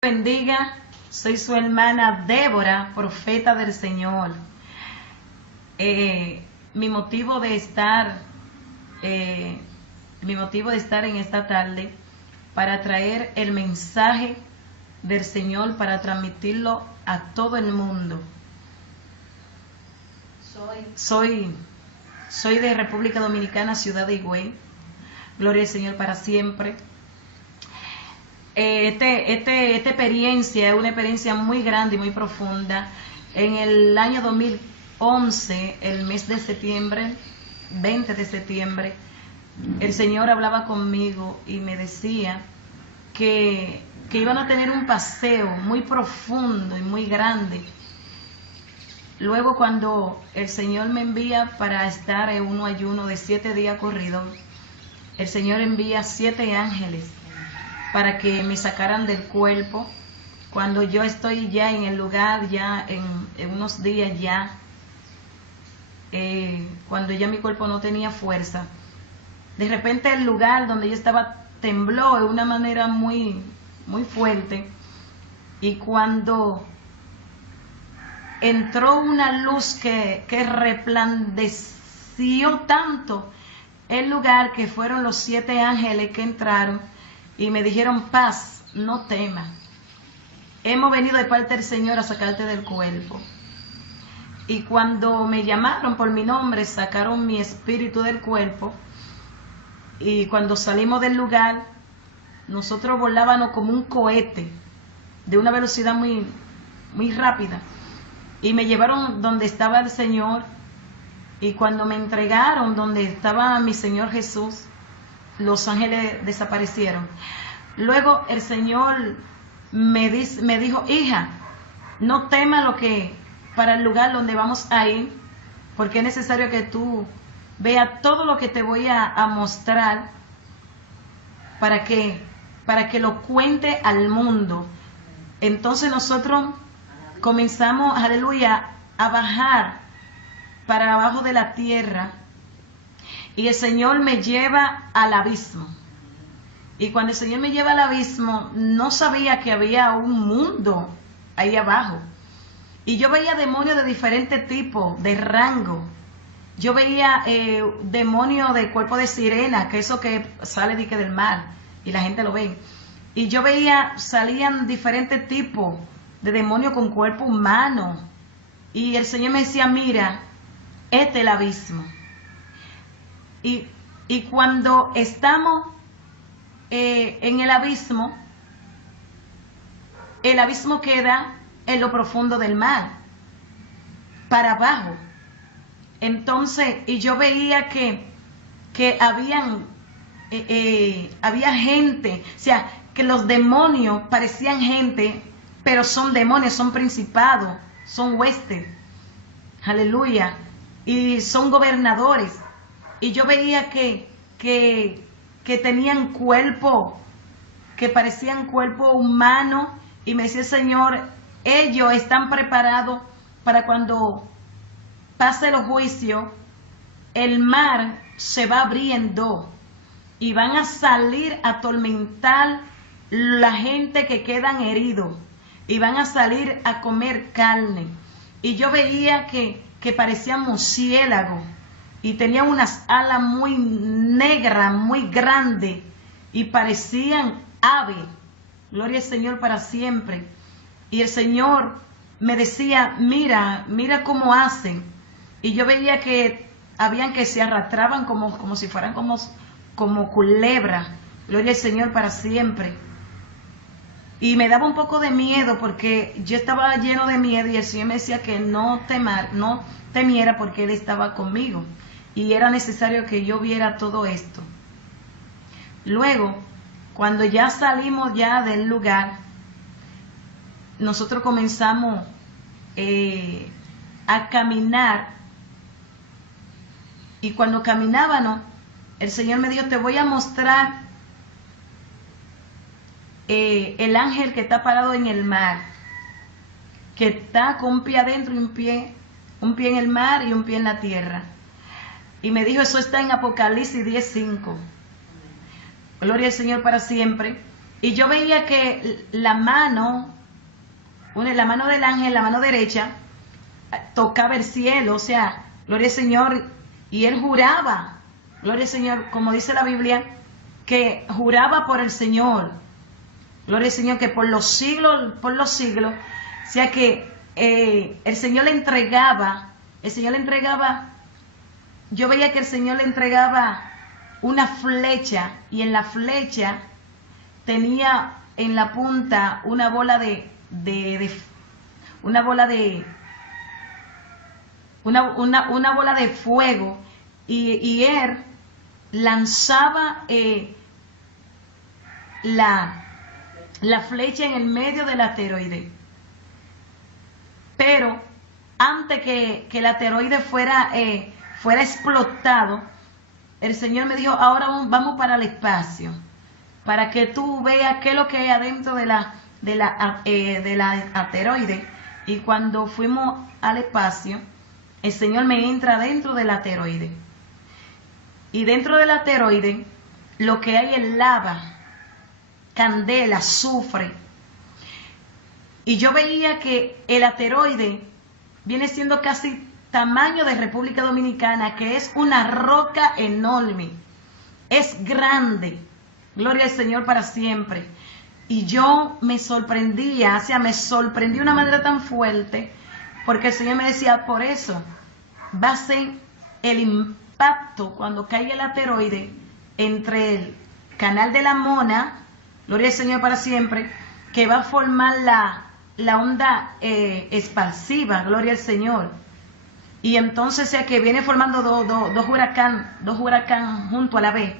Bendiga, soy su hermana Débora, profeta del Señor. Mi motivo de estar en esta tarde para traer el mensaje del Señor, para transmitirlo a todo el mundo. Soy de República Dominicana, ciudad de Higüey. Gloria al Señor para siempre. Esta experiencia es una experiencia muy grande y muy profunda. En el año 2011, el mes de septiembre, 20 de septiembre, el Señor hablaba conmigo y me decía que iban a tener un paseo muy profundo y muy grande. Luego, cuando el Señor me envía para estar en un ayuno de 7 días corridos, el Señor envía 7 ángeles para que me sacaran del cuerpo. Cuando yo estoy ya en el lugar, ya en unos días ya, cuando ya mi cuerpo no tenía fuerza, de repente el lugar donde yo estaba tembló de una manera muy, muy fuerte, y cuando entró una luz que resplandeció tanto el lugar, que fueron los 7 ángeles que entraron y me dijeron: paz, no temas. Hemos venido de parte del Señor a sacarte del cuerpo. Y cuando me llamaron por mi nombre, sacaron mi espíritu del cuerpo. Y cuando salimos del lugar, nosotros volábamos como un cohete, de una velocidad muy, muy rápida. Y me llevaron donde estaba el Señor. Y cuando me entregaron donde estaba mi Señor Jesús, los ángeles desaparecieron. Luego el Señor me dijo: hija, no temas para el lugar donde vamos a ir, porque es necesario que tú veas todo lo que te voy a mostrar para que lo cuente al mundo. Entonces nosotros comenzamos, aleluya, a bajar para abajo de la tierra. Y el Señor me lleva al abismo. Y cuando el Señor me lleva al abismo, no sabía que había un mundo ahí abajo. Y yo veía demonios de diferentes tipos, de rango. Yo veía demonios de cuerpo de sirena, que eso que sale del mar, y la gente lo ve. Y yo veía, salían diferentes tipos de demonios con cuerpo humano. Y el Señor me decía: mira, este es el abismo. Y cuando estamos en el abismo queda en lo profundo del mar, para abajo. Entonces, y yo veía que había gente, o sea, que los demonios parecían gente, pero son demonios, son principados, son huestes, aleluya, y son gobernadores. Y yo veía que tenían cuerpo, que parecían cuerpo humano, y me decía el Señor: ellos están preparados para cuando pase los juicios, el mar se va abriendo y van a salir a atormentar la gente que quedan heridos, y van a salir a comer carne. Y yo veía que parecían murciélagos, y tenían unas alas muy negras, muy grandes, y parecían aves. Gloria al Señor para siempre. Y el Señor me decía: mira cómo hacen. Y yo veía que habían que se arrastraban como si fueran como culebras. Gloria al Señor para siempre. Y me daba un poco de miedo, porque yo estaba lleno de miedo, y el Señor me decía que no temiera, porque Él estaba conmigo. Y era necesario que yo viera todo esto. Luego, cuando ya salimos ya del lugar, nosotros comenzamos a caminar. Y cuando caminábamos, el Señor me dijo: te voy a mostrar el ángel que está parado en el mar, que está con un pie adentro y un pie en el mar y un pie en la tierra. Y me dijo: eso está en Apocalipsis 10:5. Gloria al Señor para siempre. y yo veía que la mano del ángel, la mano derecha, tocaba el cielo, o sea, gloria al Señor, y él juraba, gloria al Señor, como dice la Biblia, que juraba por el Señor, gloria al Señor, que por los siglos, o sea que el Señor le entregaba, yo veía que el Señor le entregaba una flecha, y en la flecha tenía en la punta una bola una bola de fuego, y él lanzaba la flecha en el medio del asteroide. Pero antes que el asteroide fuera explotado, el Señor me dijo, ahora vamos para el espacio, para que tú veas qué es lo que hay adentro de la asteroide. Y cuando fuimos al espacio, el Señor me entra dentro del asteroide. Y dentro del asteroide lo que hay es lava, candela, azufre. Y yo veía que el asteroide viene siendo casi tamaño de República Dominicana, que es una roca enorme. Es grande. Gloria al Señor para siempre. Y yo me sorprendía, o sea, me sorprendí de una manera tan fuerte, porque el Señor me decía, por eso va a ser el impacto cuando caiga el asteroide entre el canal de la Mona, gloria al Señor para siempre, que va a formar la onda expansiva, gloria al Señor. Y entonces, o sea, que viene formando dos huracanes junto a la vez.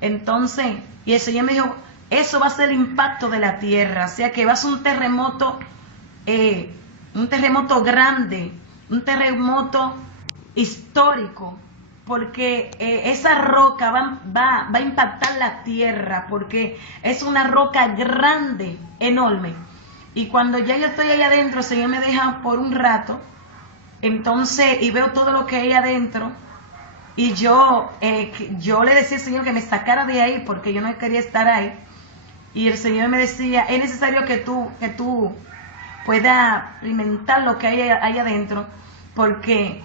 Entonces, y el Señor me dijo, eso va a ser el impacto de la tierra, o sea que va a ser un terremoto grande, un terremoto histórico, porque esa roca va a impactar la tierra, porque es una roca grande, enorme. Y cuando ya yo estoy ahí adentro, el Señor me deja por un rato, entonces, y veo todo lo que hay adentro, y yo le decía al Señor que me sacara de ahí, porque yo no quería estar ahí. Y el Señor me decía, es necesario que tú puedas experimentar lo que hay ahí adentro, porque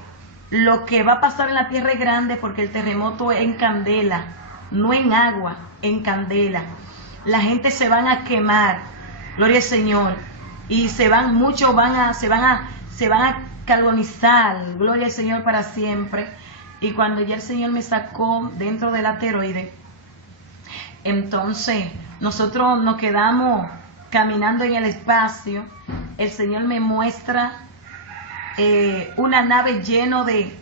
lo que va a pasar en la tierra es grande, porque el terremoto es en candela, no en agua, en candela. La gente se van a quemar, gloria al Señor, y muchos se van a carbonizar, gloria al Señor para siempre. Y cuando ya el Señor me sacó dentro del asteroide, entonces nosotros nos quedamos caminando en el espacio. El Señor me muestra una nave llena de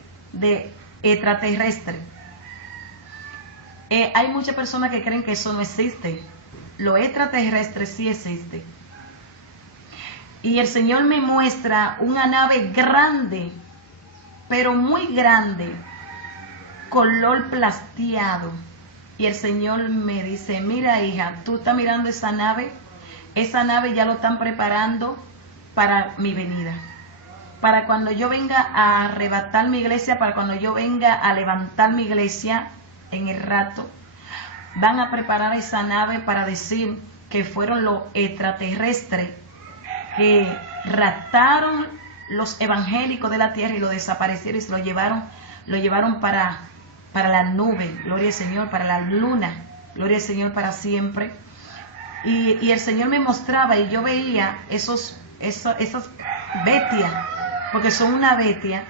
extraterrestres. Hay muchas personas que creen que eso no existe. Lo extraterrestre sí existe. Y el Señor me muestra una nave grande, pero muy grande, color plateado. Y el Señor me dice, mira hija, tú estás mirando esa nave ya lo están preparando para mi venida. Para cuando yo venga a arrebatar mi iglesia, para cuando yo venga a levantar mi iglesia en el rato, van a preparar esa nave para decir que fueron los extraterrestres que raptaron los evangélicos de la tierra y lo desaparecieron y se lo llevaron para la nube, gloria al Señor, para la luna, gloria al Señor para siempre. Y el Señor me mostraba y yo veía esas bestias, porque son una bestia,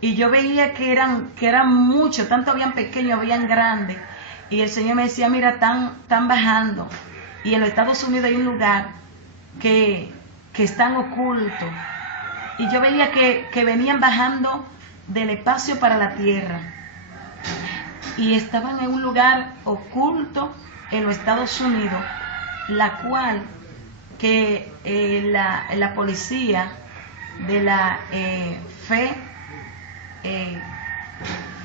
y yo veía que eran muchos, tanto habían pequeños, habían grandes, y el Señor me decía, mira, están bajando, y en los Estados Unidos hay un lugar que están ocultos, y yo veía que venían bajando del espacio para la tierra, y estaban en un lugar oculto en los Estados Unidos, la cual que la policía de la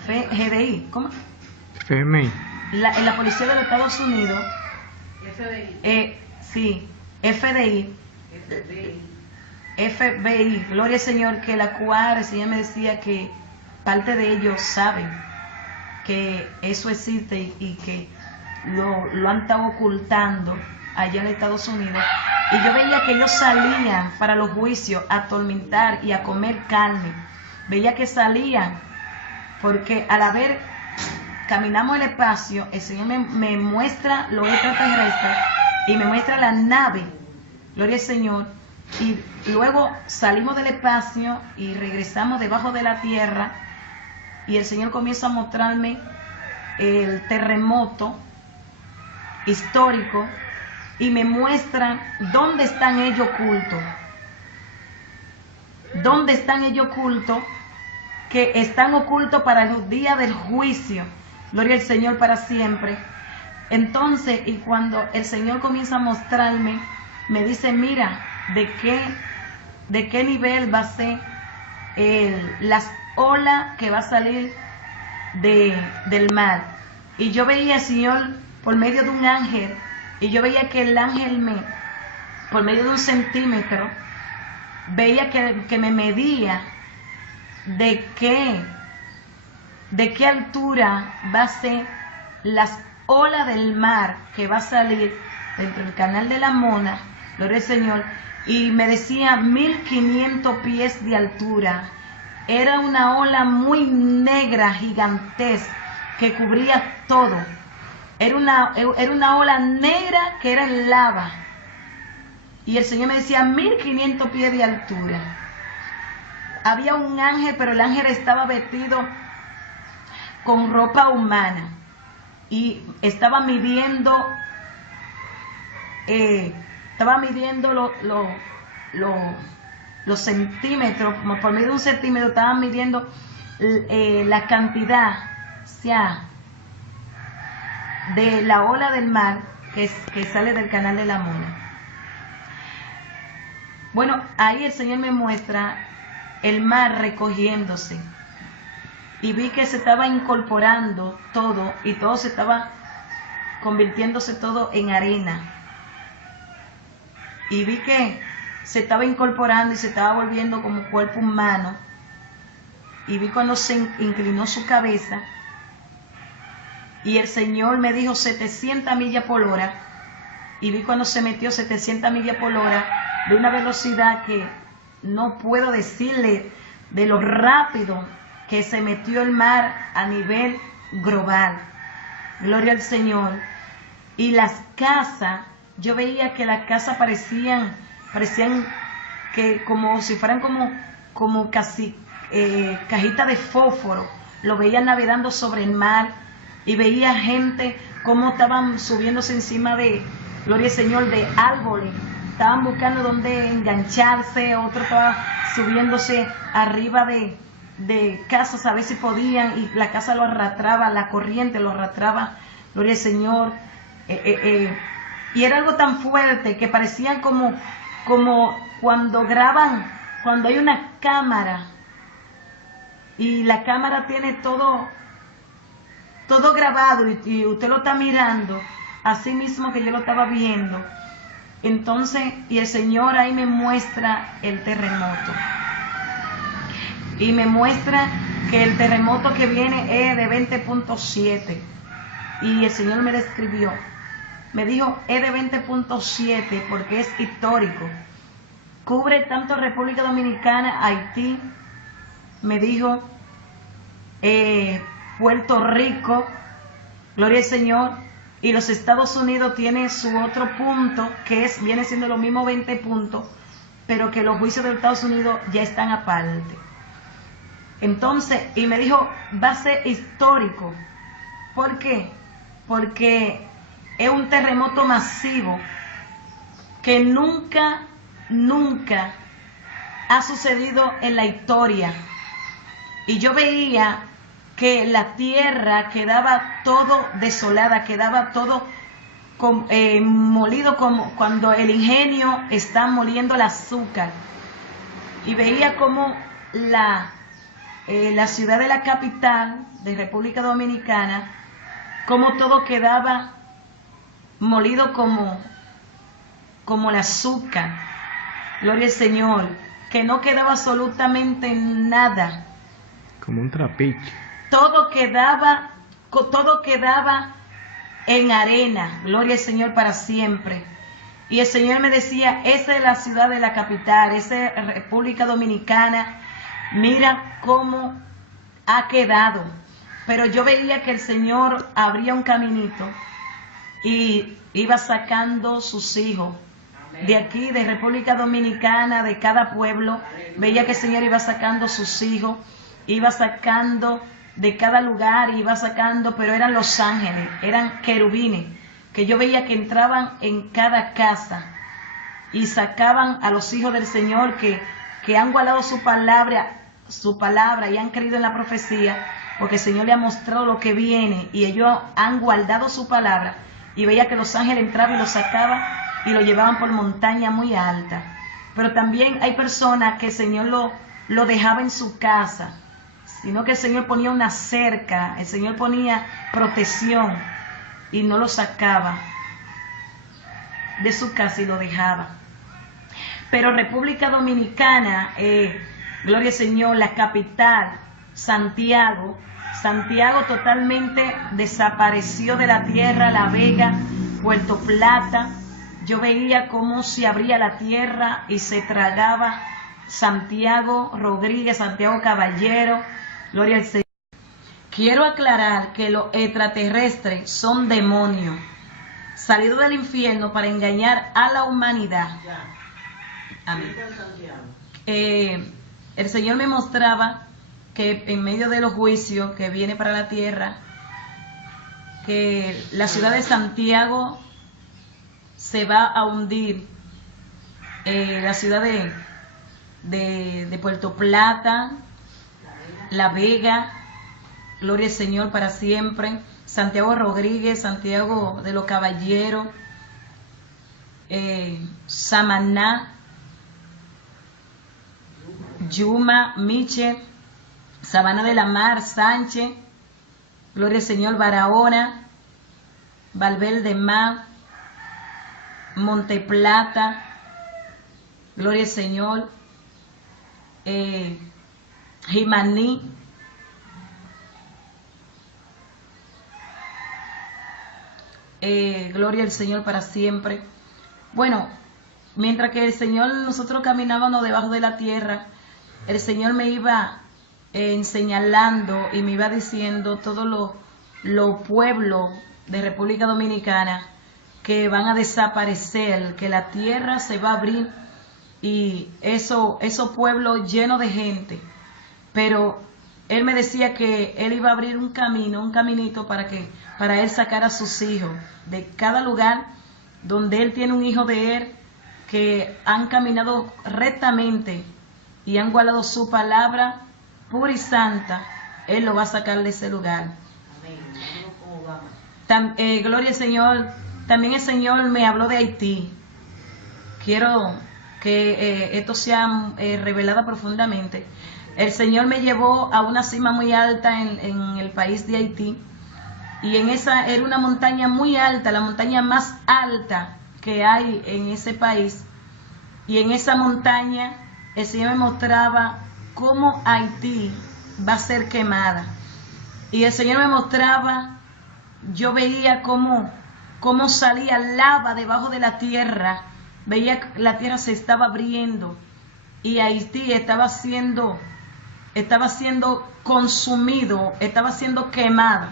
GDI, ¿cómo? FMI. La policía de los Estados Unidos, sí, FBI, gloria al Señor, que la cual el Señor me decía que parte de ellos saben que eso existe y que lo han estado ocultando, allá en Estados Unidos, y yo veía que ellos salían para los juicios a atormentar y a comer carne. Veía que salían, porque al haber, caminamos el espacio, el Señor me muestra los extraterrestres y me muestra la nave, gloria al Señor, y luego salimos del espacio y regresamos debajo de la tierra, y el Señor comienza a mostrarme el terremoto histórico y me muestran dónde están ellos ocultos. ¿Dónde están ellos ocultos? Que están ocultos para los días del juicio. Gloria al Señor para siempre. Entonces, y cuando el Señor comienza a mostrarme, me dice, mira, de qué nivel va a ser las olas que va a salir del mar. Y yo veía al Señor por medio de un ángel, y yo veía que el ángel por medio de 1 centímetro, veía que me medía de qué altura va a ser las olas del mar que va a salir dentro del canal de la Mona, gloria al Señor, y me decía 1500 pies de altura. Era una ola muy negra, gigantesca, que cubría todo. Era una ola negra que era lava. Y el Señor me decía 1500 pies de altura. Había un ángel, pero el ángel estaba vestido con ropa humana. Y estaba midiendo los centímetros, como por medio de 1 centímetro, estaban midiendo la cantidad, o sea, de la ola del mar que sale del canal de la Mona. Bueno, ahí el Señor me muestra el mar recogiéndose, y vi que se estaba incorporando todo, y todo se estaba convirtiéndose todo en arena, y vi que se estaba incorporando y se estaba volviendo como cuerpo humano, y vi cuando se inclinó su cabeza, y el Señor me dijo 700 millas por hora, y vi cuando se metió 700 millas por hora, de una velocidad que no puedo decirle de lo rápido que se metió el mar a nivel global. Gloria al Señor. Y las casas, yo veía que las casas parecían que como si fueran como casi cajitas de fósforo. Lo veía navegando sobre el mar, y veía gente como estaban subiéndose encima de, gloria al Señor, de árboles. Estaban buscando dónde engancharse, otro estaba subiéndose arriba de casas a ver si podían, y la casa lo arrastraba, la corriente lo arrastraba, gloria al Señor. Y era algo tan fuerte que parecían como cuando graban, cuando hay una cámara y la cámara tiene todo grabado, y usted lo está mirando, así mismo que yo lo estaba viendo. Entonces, y el Señor ahí me muestra el terremoto, y me muestra que el terremoto que viene es de 20.7, y el Señor me describió, me dijo, es de 20.7 porque es histórico, cubre tanto República Dominicana, Haití, me dijo, Puerto Rico, gloria al Señor, y los Estados Unidos tiene su otro punto, que viene siendo lo mismo 20 puntos, pero que los juicios de Estados Unidos ya están aparte. Entonces, y me dijo, va a ser histórico. ¿Por qué? Porque es un terremoto masivo que nunca ha sucedido en la historia. Y yo veía que la tierra quedaba todo desolada, quedaba todo molido, como cuando el ingenio está moliendo el azúcar. Y veía como la ciudad de la capital de República Dominicana, como todo quedaba molido como el azúcar. Gloria al Señor, que no quedaba absolutamente nada. Como un trapiche. Todo quedaba en arena, gloria al Señor para siempre. Y el Señor me decía, esa es la ciudad de la capital, esa es República Dominicana, mira cómo ha quedado. Pero yo veía que el Señor abría un caminito y iba sacando sus hijos. De aquí, de República Dominicana, de cada pueblo, veía que el Señor iba sacando sus hijos, iba sacando de cada lugar, iba sacando, pero eran los ángeles, eran querubines, que yo veía que entraban en cada casa y sacaban a los hijos del Señor que han guardado su palabra y han creído en la profecía, porque el Señor le ha mostrado lo que viene y ellos han guardado su palabra, y veía que los ángeles entraban y los sacaban y lo llevaban por montaña muy alta. Pero también hay personas que el Señor lo dejaba en su casa, sino que el Señor ponía una cerca, el Señor ponía protección y no lo sacaba de su casa y lo dejaba. Pero República Dominicana, gloria al Señor, la capital, Santiago totalmente desapareció de la tierra, La Vega, Puerto Plata. Yo veía cómo se abría la tierra y se tragaba Santiago Rodríguez, Santiago Caballero, gloria al Señor. Quiero aclarar que los extraterrestres son demonios salidos del infierno para engañar a la humanidad. Amén. El Señor me mostraba que en medio de los juicios que viene para la tierra, que la ciudad de Santiago se va a hundir, la ciudad de Puerto Plata, La Vega, gloria al Señor para siempre, Santiago Rodríguez, Santiago de los Caballeros, Samaná, Yuma, Miche, Sabana de la Mar, Sánchez, gloria al Señor, Barahona, Valverde Mar, Monteplata, gloria al Señor, Jimaní, gloria al Señor para siempre. Bueno, mientras que el Señor, nosotros caminábamos debajo de la tierra, el Señor me iba señalando y me iba diciendo todos los pueblos de República Dominicana que van a desaparecer, que la tierra se va a abrir, y esos pueblos llenos de gente. Pero Él me decía que Él iba a abrir un caminito para Él sacar a sus hijos de cada lugar donde Él tiene un hijo de Él que han caminado rectamente y han guardado su palabra pura y santa. Él lo va a sacar de ese lugar. Gloria al Señor. También el Señor me habló de Haití. Quiero que esto sea revelado profundamente. El Señor me llevó a una cima muy alta en el país de Haití, y en esa era una montaña muy alta, la montaña más alta que hay en ese país, y en esa montaña el Señor me mostraba cómo Haití va a ser quemada, y el Señor me mostraba, yo veía cómo salía lava debajo de la tierra, veía que la tierra se estaba abriendo y Haití estaba siendo consumido, estaba siendo quemado.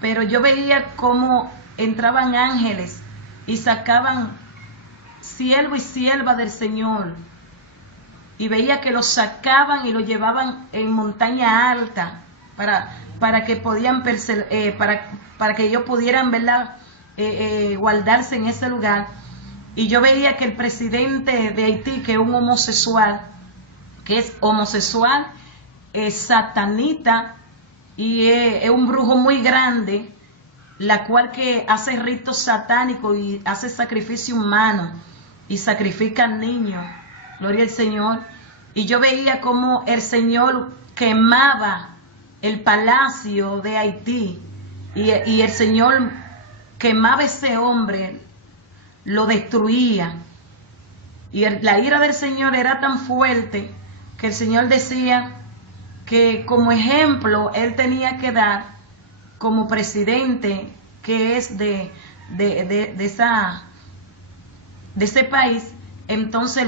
Pero yo veía cómo entraban ángeles y sacaban siervo y sierva del Señor, y veía que los sacaban y los llevaban en montaña alta para que podían para que ellos pudieran, ¿verdad?, guardarse en ese lugar. Y yo veía que el presidente de Haití, que es un homosexual, es satanita y es un brujo muy grande, la cual que hace ritos satánicos y hace sacrificio humano y sacrifica niños, gloria al Señor. Y yo veía como el Señor quemaba el palacio de Haití, y el Señor quemaba ese hombre, lo destruía, y la ira del Señor era tan fuerte que el Señor decía que como ejemplo Él tenía que dar como presidente, que es de de ese país, entonces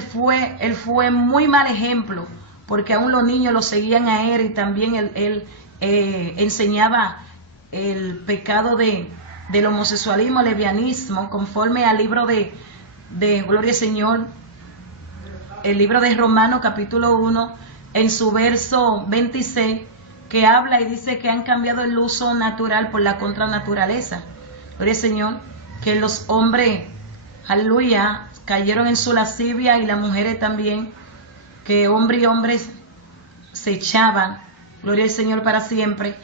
él fue muy mal ejemplo, porque aún los niños lo seguían a él, y también él enseñaba el pecado del homosexualismo, lesbianismo, conforme al libro de Gloria al Señor, el libro de Romanos capítulo 1, en su verso 26, que habla y dice que han cambiado el uso natural por la contranaturaleza. Gloria al Señor, que los hombres, aleluya, cayeron en su lascivia, y las mujeres también, que hombre y hombres se echaban, gloria al Señor para siempre.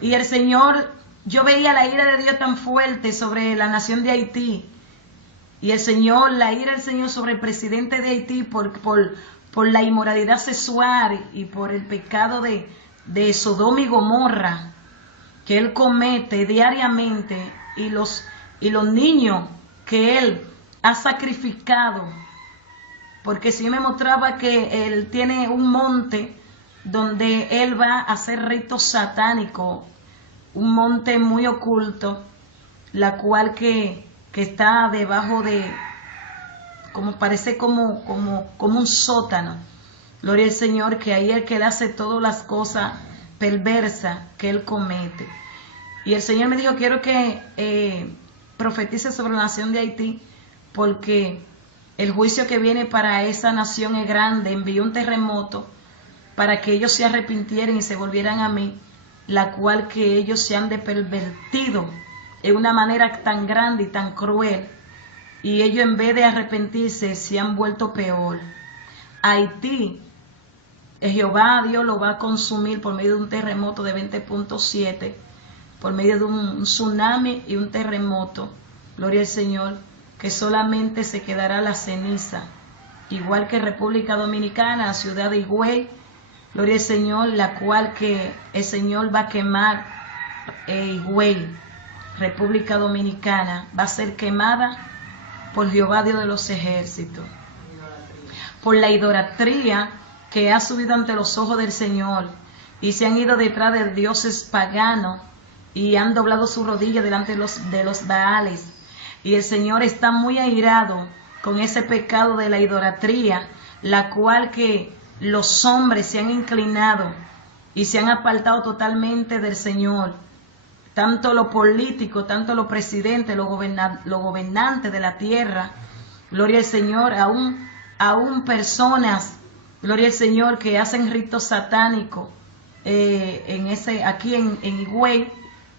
Y el Señor, yo veía la ira de Dios tan fuerte sobre la nación de Haití, y el Señor, la ira del Señor sobre el presidente de Haití por la inmoralidad sexual y por el pecado de Sodoma y Gomorra que él comete diariamente, y los niños que él ha sacrificado, porque sí me mostraba que él tiene un monte donde él va a hacer ritos satánicos, un monte muy oculto, la cual que está debajo de, como parece como un sótano. Gloria al Señor, que ahí es el que él hace todas las cosas perversas que él comete. Y el Señor me dijo, quiero que profetice sobre la nación de Haití, porque el juicio que viene para esa nación es grande. Envió un terremoto para que ellos se arrepintieran y se volvieran a mí, la cual que ellos se han de pervertido de una manera tan grande y tan cruel, y ellos en vez de arrepentirse se han vuelto peor. Haití, Jehová Dios lo va a consumir por medio de un terremoto de 20.7, por medio de un tsunami y un terremoto, gloria al Señor, que solamente se quedará la ceniza, igual que República Dominicana, la ciudad de Higüey, gloria al Señor, la cual que el Señor va a quemar Higüey, República Dominicana, va a ser quemada por Jehová Dios de los ejércitos, por la idolatría que ha subido ante los ojos del Señor, y se han ido detrás de dioses paganos y han doblado su rodilla delante de los Baales, y el Señor está muy airado con ese pecado de la idolatría, la cual que los hombres se han inclinado y se han apartado totalmente del Señor, tanto los políticos, tanto los presidentes, los gobernantes de la tierra, gloria al Señor, aún personas, gloria al Señor, que hacen ritos satánicos aquí en Higüey,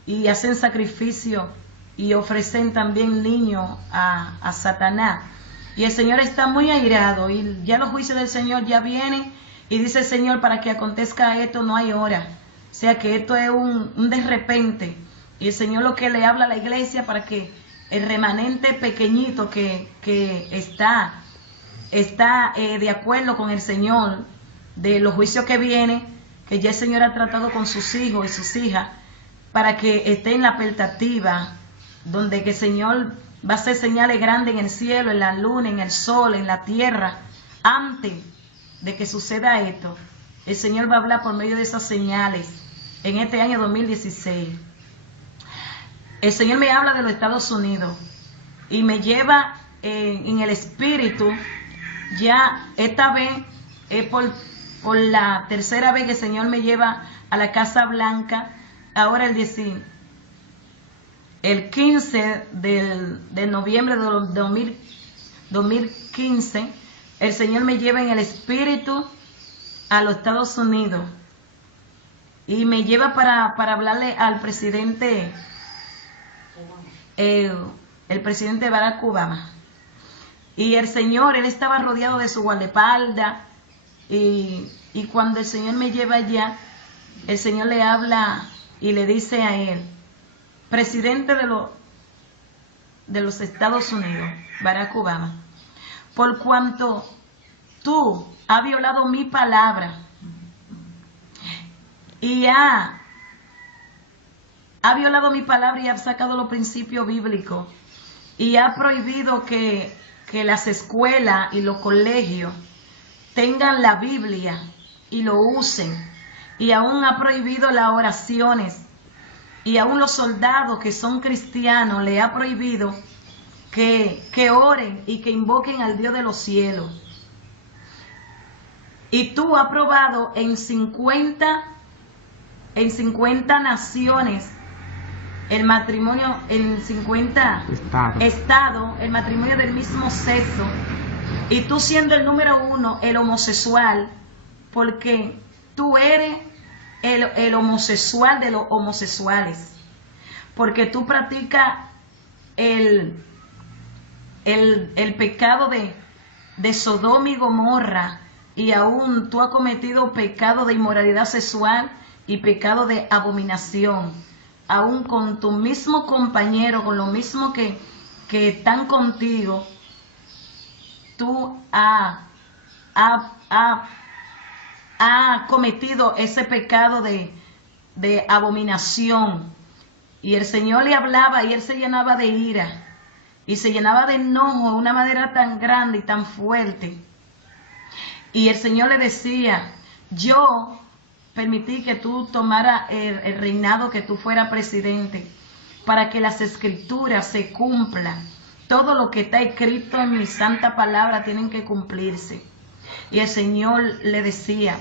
y hacen sacrificio y ofrecen también niños a Satanás. Y el Señor está muy airado, y ya los juicios del Señor ya vienen, y dice el Señor, para que acontezca esto no hay hora. O sea que esto es un de repente, y el Señor lo que le habla a la iglesia, para que el remanente pequeñito que está de acuerdo con el Señor, de los juicios que vienen, que ya el Señor ha tratado con sus hijos y sus hijas, para que esté en la expectativa, donde que el Señor va a hacer señales grandes en el cielo, en la luna, en el sol, en la tierra. Antes de que suceda esto, el Señor va a hablar por medio de esas señales en este año 2016. El Señor me habla de los Estados Unidos y me lleva en el espíritu. Ya esta vez es por la tercera vez que el Señor me lleva a la Casa Blanca. Ahora el 15 de noviembre de 2015, el Señor me lleva en el espíritu a los Estados Unidos, y me lleva para hablarle al presidente, el presidente Barack Obama. Y el Señor, él estaba rodeado de su guardaespaldas, y cuando el Señor me lleva allá, el Señor le habla y le dice a él, presidente de los Estados Unidos, Barack Obama, por cuanto tú has violado mi palabra y ha violado mi palabra y ha sacado los principios bíblicos y ha prohibido que las escuelas y los colegios tengan la Biblia y lo usen, y aún ha prohibido las oraciones, y aún los soldados que son cristianos le ha prohibido que oren y que invoquen al Dios de los cielos. Y tú has probado en 50 naciones el matrimonio, en 50 estados, el matrimonio del mismo sexo, y tú siendo el número 1, el homosexual, porque tú eres el homosexual de los homosexuales, porque tú practicas el pecado de Sodoma y Gomorra, y aún tú has cometido pecado de inmoralidad sexual y pecado de abominación, aún con tu mismo compañero, con lo mismo que están contigo, tú has cometido ese pecado de abominación. Y el Señor le hablaba y él se llenaba de ira y se llenaba de enojo de una manera tan grande y tan fuerte. Y el Señor le decía: yo permití que tú tomaras el reinado, que tú fueras presidente, para que las escrituras se cumplan. Todo lo que está escrito en mi santa palabra tienen que cumplirse. Y el Señor le decía: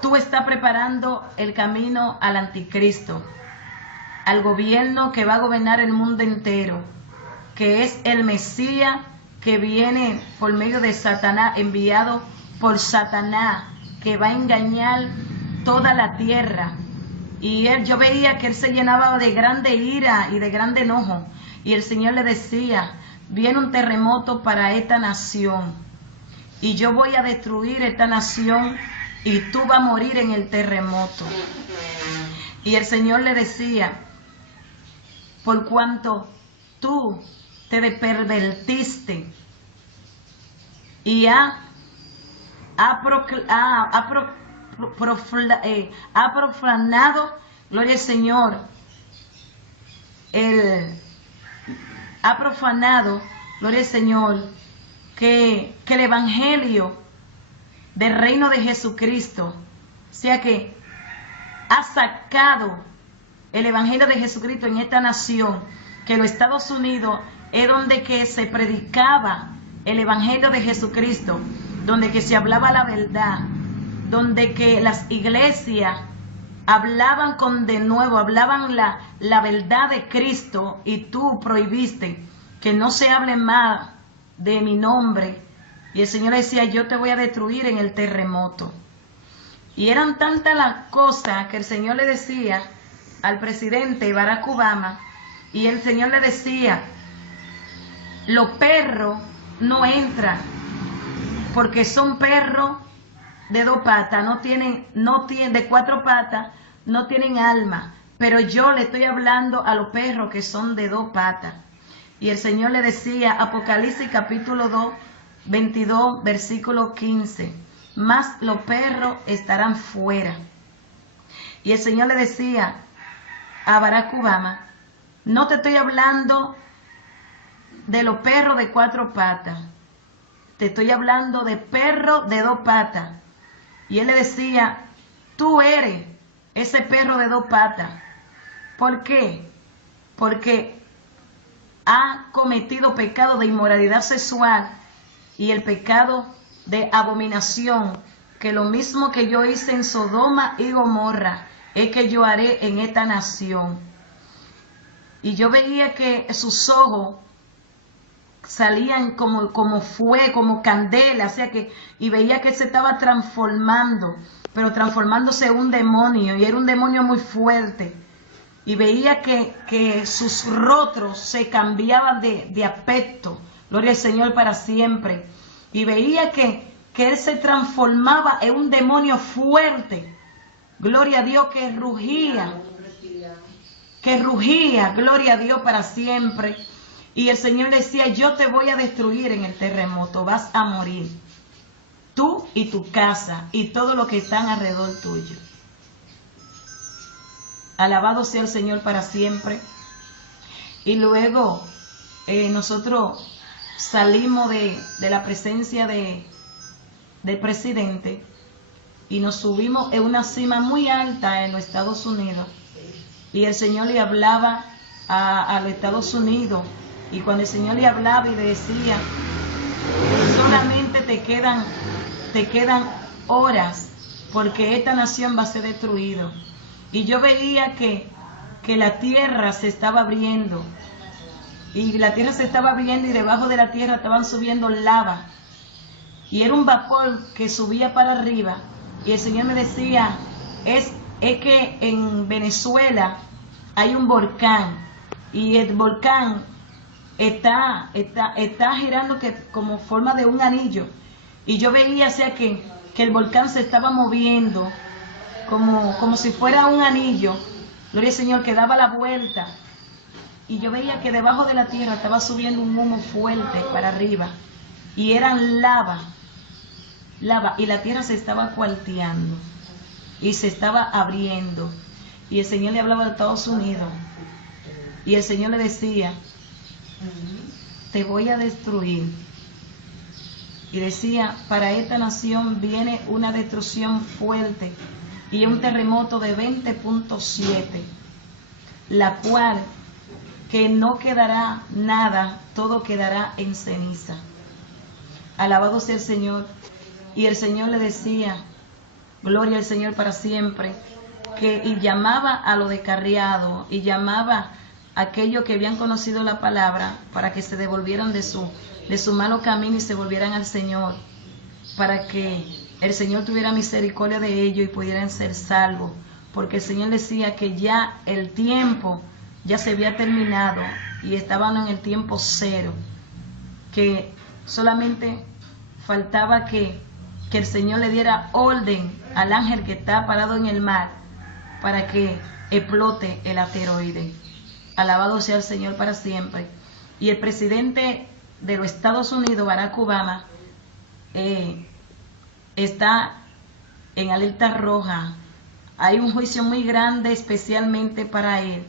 tú estás preparando el camino al anticristo, al gobierno que va a gobernar el mundo entero, que es el Mesías que viene por medio de Satanás, enviado por Satanás, que va a engañar toda la tierra. Y yo veía que él se llenaba de grande ira y de grande enojo. Y el Señor le decía: viene un terremoto para esta nación, y yo voy a destruir esta nación, y tú vas a morir en el terremoto. Y el Señor le decía: por cuanto tú te pervertiste y ha profanado, gloria al Señor, ha profanado, gloria al Señor, que el evangelio del reino de Jesucristo, o sea que ha sacado el evangelio de Jesucristo en esta nación, que los Estados Unidos es donde que se predicaba el evangelio de Jesucristo, donde que se hablaba la verdad, donde que las iglesias hablaban hablaban la verdad de Cristo, y tú prohibiste que no se hable más de mi nombre. Y el Señor decía: yo te voy a destruir en el terremoto. Y eran tantas las cosas que el Señor le decía al presidente Barack Obama, y el Señor le decía: los perros no entran, porque son perros de 2 patas, no tienen de 4 patas, no tienen alma, pero yo le estoy hablando a los perros que son de 2 patas. Y el Señor le decía, Apocalipsis capítulo 2, 22, versículo 15, mas los perros estarán fuera. Y el Señor le decía a Barack Obama: no te estoy hablando de los perros de 4 patas, te estoy hablando de perros de 2 patas. Y él le decía: tú eres ese perro de 2 patas. ¿Por qué? Porque ha cometido pecado de inmoralidad sexual y el pecado de abominación, que lo mismo que yo hice en Sodoma y Gomorra es que yo haré en esta nación. Y yo veía que sus ojos salían como fuego, como candela, o sea que, y veía que se estaba transformando, pero transformándose en un demonio, y era un demonio muy fuerte. Y veía que sus rostros se cambiaban de aspecto, gloria al Señor para siempre. Y veía que él se transformaba en un demonio fuerte, gloria a Dios, que rugía, gloria a Dios para siempre. Y el Señor decía: yo te voy a destruir en el terremoto, vas a morir, tú y tu casa y todo lo que están alrededor tuyo. Alabado sea el Señor para siempre. Y luego nosotros salimos de la presencia del presidente y nos subimos en una cima muy alta en los Estados Unidos. Y el Señor le hablaba a los Estados Unidos, y cuando el Señor le hablaba y le decía, solamente te quedan horas, porque esta nación va a ser destruida. Y yo veía que la tierra se estaba abriendo, y debajo de la tierra estaban subiendo lava, y era un vapor que subía para arriba, y el Señor me decía, es que en Venezuela hay un volcán, y el volcán está girando como forma de un anillo, y yo veía, o sea, que el volcán se estaba moviendo como si fuera un anillo, gloria al Señor, que daba la vuelta, y yo veía que debajo de la tierra estaba subiendo un humo fuerte para arriba, y eran lava, y la tierra se estaba cuarteando, y se estaba abriendo, y el Señor le hablaba de Estados Unidos, y el Señor le decía, te voy a destruir. Y decía, para esta nación viene una destrucción fuerte y un terremoto de 20.7, la cual que no quedará nada, todo quedará en ceniza. Alabado sea el Señor. Y el Señor le decía, gloria al Señor para siempre, y llamaba a los descarriados, y llamaba a aquellos que habían conocido la palabra, para que se devolvieran de su malo camino y se volvieran al Señor, para que el Señor tuviera misericordia de ellos y pudieran ser salvos, porque el Señor decía que ya el tiempo ya se había terminado y estaban en el tiempo cero, que solamente faltaba que el Señor le diera orden al ángel que está parado en el mar para que explote el asteroide. Alabado sea el Señor para siempre. Y el presidente de los Estados Unidos, Barack Obama, está en alerta roja. Hay un juicio muy grande especialmente para él.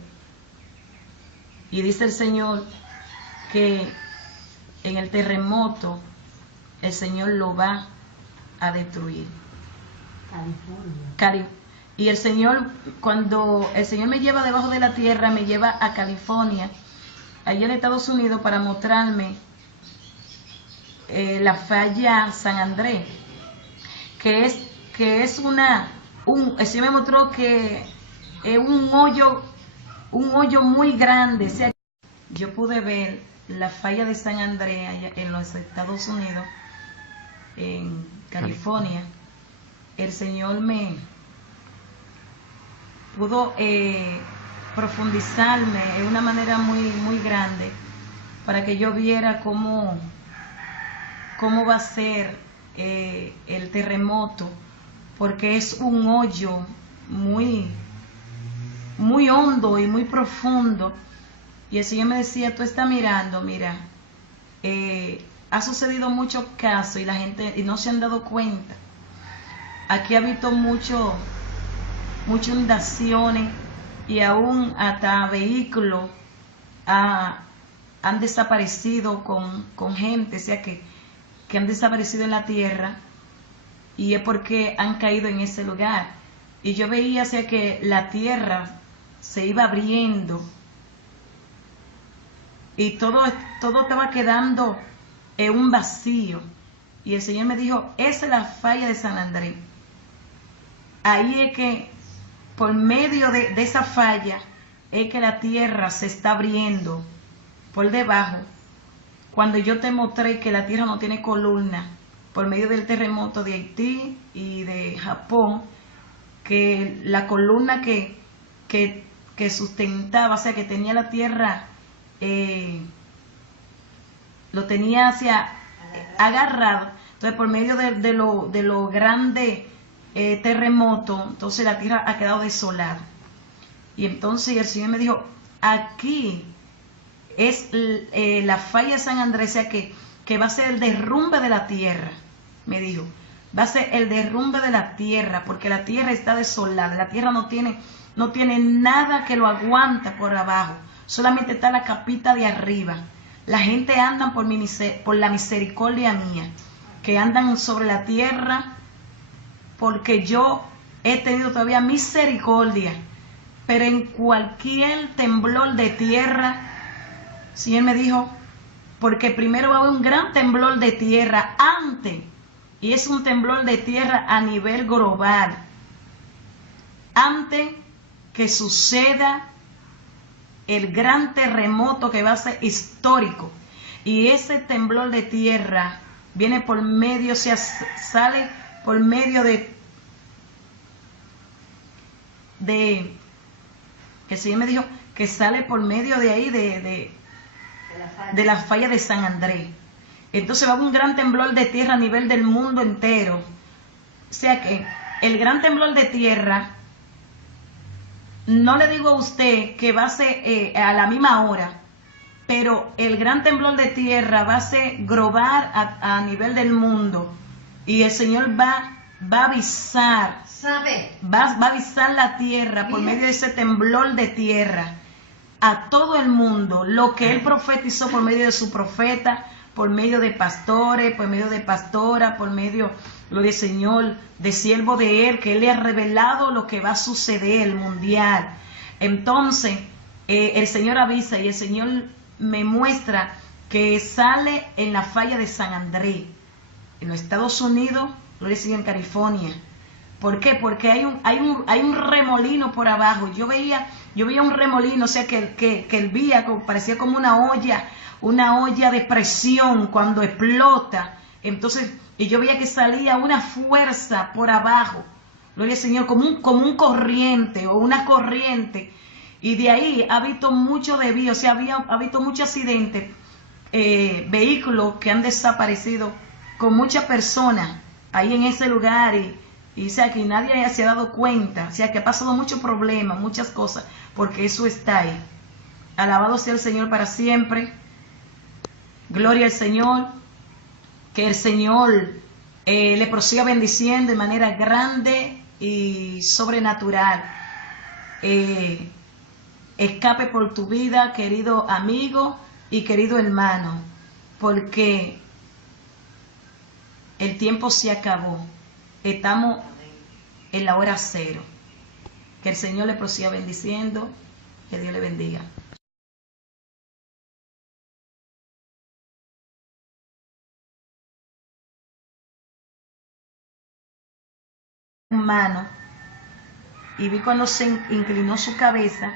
Y dice el Señor que en el terremoto el Señor lo va a destruir. Y el Señor, cuando el Señor me lleva debajo de la tierra, me lleva a California, allá en Estados Unidos, para mostrarme la falla San Andrés, que es el Señor me mostró que es un hoyo muy grande. O sea, yo pude ver la falla de San Andrés allá en los Estados Unidos, en California. El Señor me pudo profundizarme de una manera muy grande para que yo viera cómo va a ser el terremoto, porque es un hoyo muy hondo y muy profundo. Y el Señor me decía, tú estás mirando, mira, ha sucedido muchos casos y la gente no se han dado cuenta. Aquí ha habido muchas inundaciones y aún hasta vehículos han desaparecido con gente, o sea que han desaparecido en la tierra, y es porque han caído en ese lugar. Y yo veía, o sea, que la tierra se iba abriendo y todo estaba quedando en un vacío. Y el Señor me dijo, esa es la falla de San Andrés. Ahí es que por medio de esa falla es que la tierra se está abriendo por debajo. Cuando yo te mostré que la tierra no tiene columna, por medio del terremoto de Haití y de Japón, que la columna que sustentaba, o sea, que tenía la tierra, lo tenía agarrado. Entonces, por medio de lo grande terremoto, entonces la tierra ha quedado desolada. Y entonces el Señor me dijo, aquí es la falla de San Andrés, o sea, que va a ser el derrumbe de la tierra, me dijo. Va a ser el derrumbe de la tierra, porque la tierra está desolada. La tierra no tiene nada que lo aguanta por abajo. Solamente está la capita de arriba. La gente anda por la misericordia mía, que andan sobre la tierra, porque yo he tenido todavía misericordia. pero en cualquier temblor de tierra, sí, él me dijo, porque primero va a haber un gran temblor de tierra antes, y es un temblor de tierra a nivel global, antes que suceda el gran terremoto que va a ser histórico. Y ese temblor de tierra viene por medio, o sea, sale por medio de que el Señor me dijo que sale por medio de ahí, de la falla de San Andrés. Entonces va a haber un gran temblor de tierra a nivel del mundo entero. O sea que el gran temblor de tierra, no le digo a usted que va a ser a la misma hora, pero el gran temblor de tierra va a ser global a nivel del mundo, y el Señor va a avisar, va a avisar la tierra por medio de ese temblor de tierra a todo el mundo, lo que Él profetizó por medio de su profeta, por medio de pastores, por medio de pastoras, por medio, gloria al Señor, de siervo de Él, que Él le ha revelado lo que va a suceder, mundial. Entonces, el Señor avisa y el Señor me muestra que sale en la falla de San Andrés, en los Estados Unidos, gloria al Señor, en California. ¿Por qué? Porque hay un remolino por abajo. Yo veía un remolino, o sea, que hervía, parecía como una olla de presión cuando explota. Entonces, y yo veía que salía una fuerza por abajo, gloria al Señor, como un corriente o una corriente. Y de ahí ha visto mucho desvío, o sea, ha visto muchos accidentes, vehículos que han desaparecido con muchas personas ahí en ese lugar, y o sea, que nadie se ha dado cuenta, o sea, que ha pasado muchos problemas, muchas cosas, porque eso está ahí. Alabado sea el Señor para siempre. Gloria al Señor. Que el Señor le prosiga bendiciendo de manera grande y sobrenatural. Escape por tu vida, querido amigo y querido hermano, porque el tiempo se acabó. Estamos en la hora cero. Que el Señor le prosiga bendiciendo. Que Dios le bendiga. Mano, y vi cuando se inclinó su cabeza,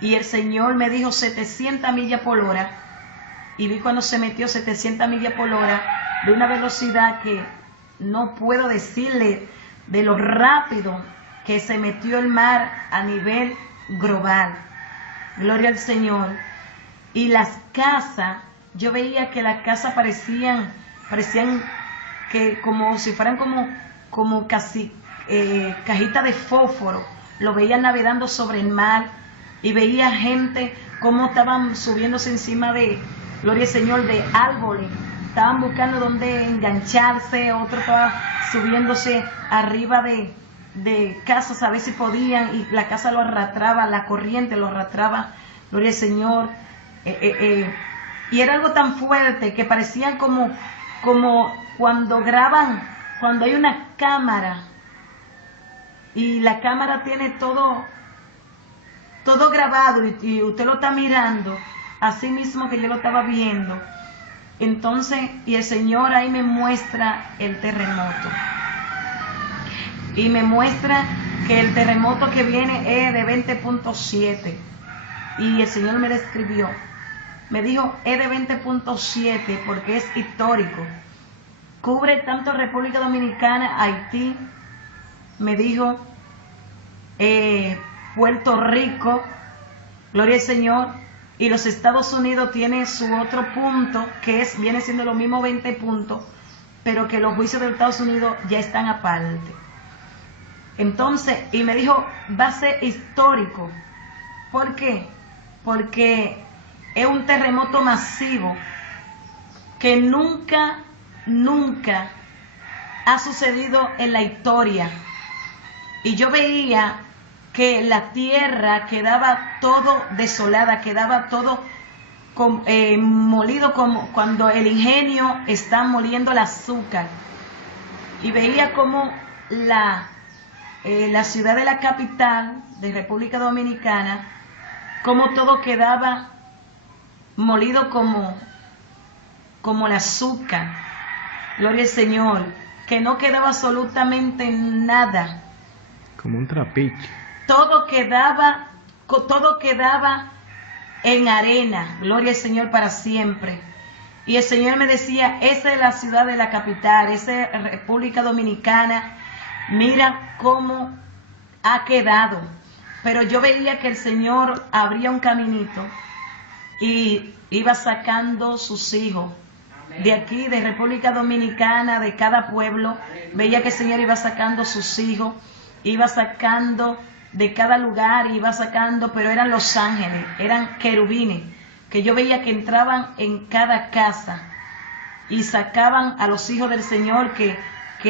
y el Señor me dijo 700 millas por hora, y vi cuando se metió 700 millas por hora de una velocidad que no puedo decirle de lo rápido que se metió el mar a nivel global. Gloria al Señor. Y las casas, yo veía que las casas parecían que como si fueran como casi cajitas de fósforo. Lo veía navegando sobre el mar, y veía gente como estaban subiéndose encima de, gloria al Señor, de árboles. Estaban buscando dónde engancharse, otro estaba subiéndose arriba de casas a ver si podían, y la casa lo arrastraba, la corriente lo arrastraba, gloria al Señor. Y era algo tan fuerte que parecía como cuando graban, cuando hay una cámara y la cámara tiene todo grabado, y usted lo está mirando, así mismo que yo lo estaba viendo. Entonces, y el Señor ahí me muestra el terremoto, y me muestra que el terremoto que viene es de 20.7, y el Señor me describió, me dijo es de 20.7 porque es histórico, cubre tanto República Dominicana, Haití, me dijo, Puerto Rico, gloria al Señor, y los Estados Unidos tiene su otro punto, que viene siendo lo mismo 20 puntos, pero que los juicios de Estados Unidos ya están aparte. Entonces, y me dijo, va a ser histórico. ¿Por qué? Porque es un terremoto masivo que nunca ha sucedido en la historia. Y yo veía que la tierra quedaba todo desolada, quedaba todo molido, como cuando el ingenio está moliendo el azúcar. Y veía como la ciudad de la capital de República Dominicana, como todo quedaba molido como el azúcar, gloria al Señor, que no quedaba absolutamente nada. Como un trapiche. Todo quedaba en arena, gloria al Señor para siempre. Y el Señor me decía, esa es la ciudad de la capital, esa es República Dominicana, mira cómo ha quedado. Pero yo veía que el Señor abría un caminito y iba sacando sus hijos. De aquí, de República Dominicana, de cada pueblo, veía que el Señor iba sacando sus hijos, iba sacando de cada lugar, iba sacando, pero eran los ángeles, eran querubines, que yo veía que entraban en cada casa y sacaban a los hijos del Señor que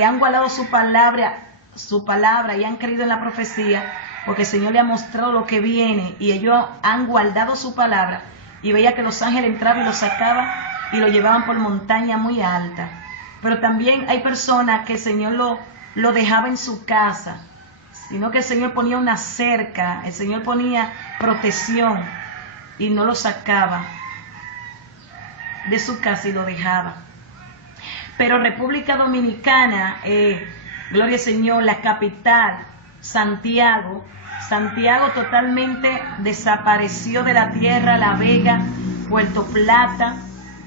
han guardado su palabra y han creído en la profecía, porque el Señor le ha mostrado lo que viene y ellos han guardado su palabra, y veía que los ángeles entraban y los sacaban y lo llevaban por montaña muy alta. Pero también hay personas que el Señor lo dejaba en su casa, sino que el Señor ponía una cerca, el Señor ponía protección y no lo sacaba de su casa y lo dejaba. Pero República Dominicana, gloria al Señor, la capital, Santiago totalmente desapareció de la tierra, La Vega, Puerto Plata.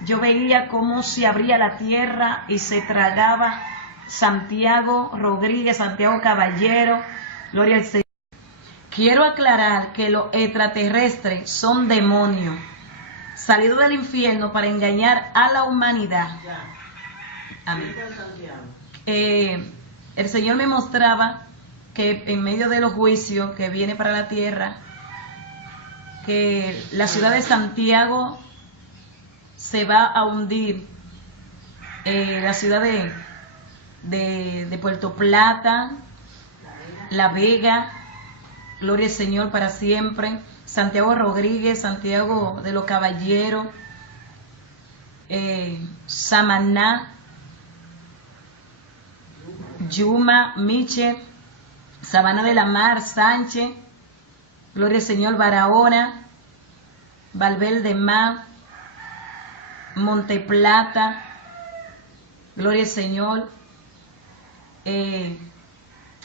Yo veía cómo se abría la tierra y se tragaba Santiago Rodríguez, Santiago Caballero, gloria al Señor. Quiero aclarar que los extraterrestres son demonios salidos del infierno para engañar a la humanidad. Amén. El Señor me mostraba que en medio de los juicios que viene para la tierra, que la ciudad de Santiago se va a hundir, la ciudad de Puerto Plata, La Vega, gloria al Señor para siempre, Santiago Rodríguez, Santiago de los Caballeros, Samaná, Yuma, Miche, Sabana de la Mar, Sánchez, gloria al Señor, Barahona, Valverde Mar, Monteplata, gloria al Señor,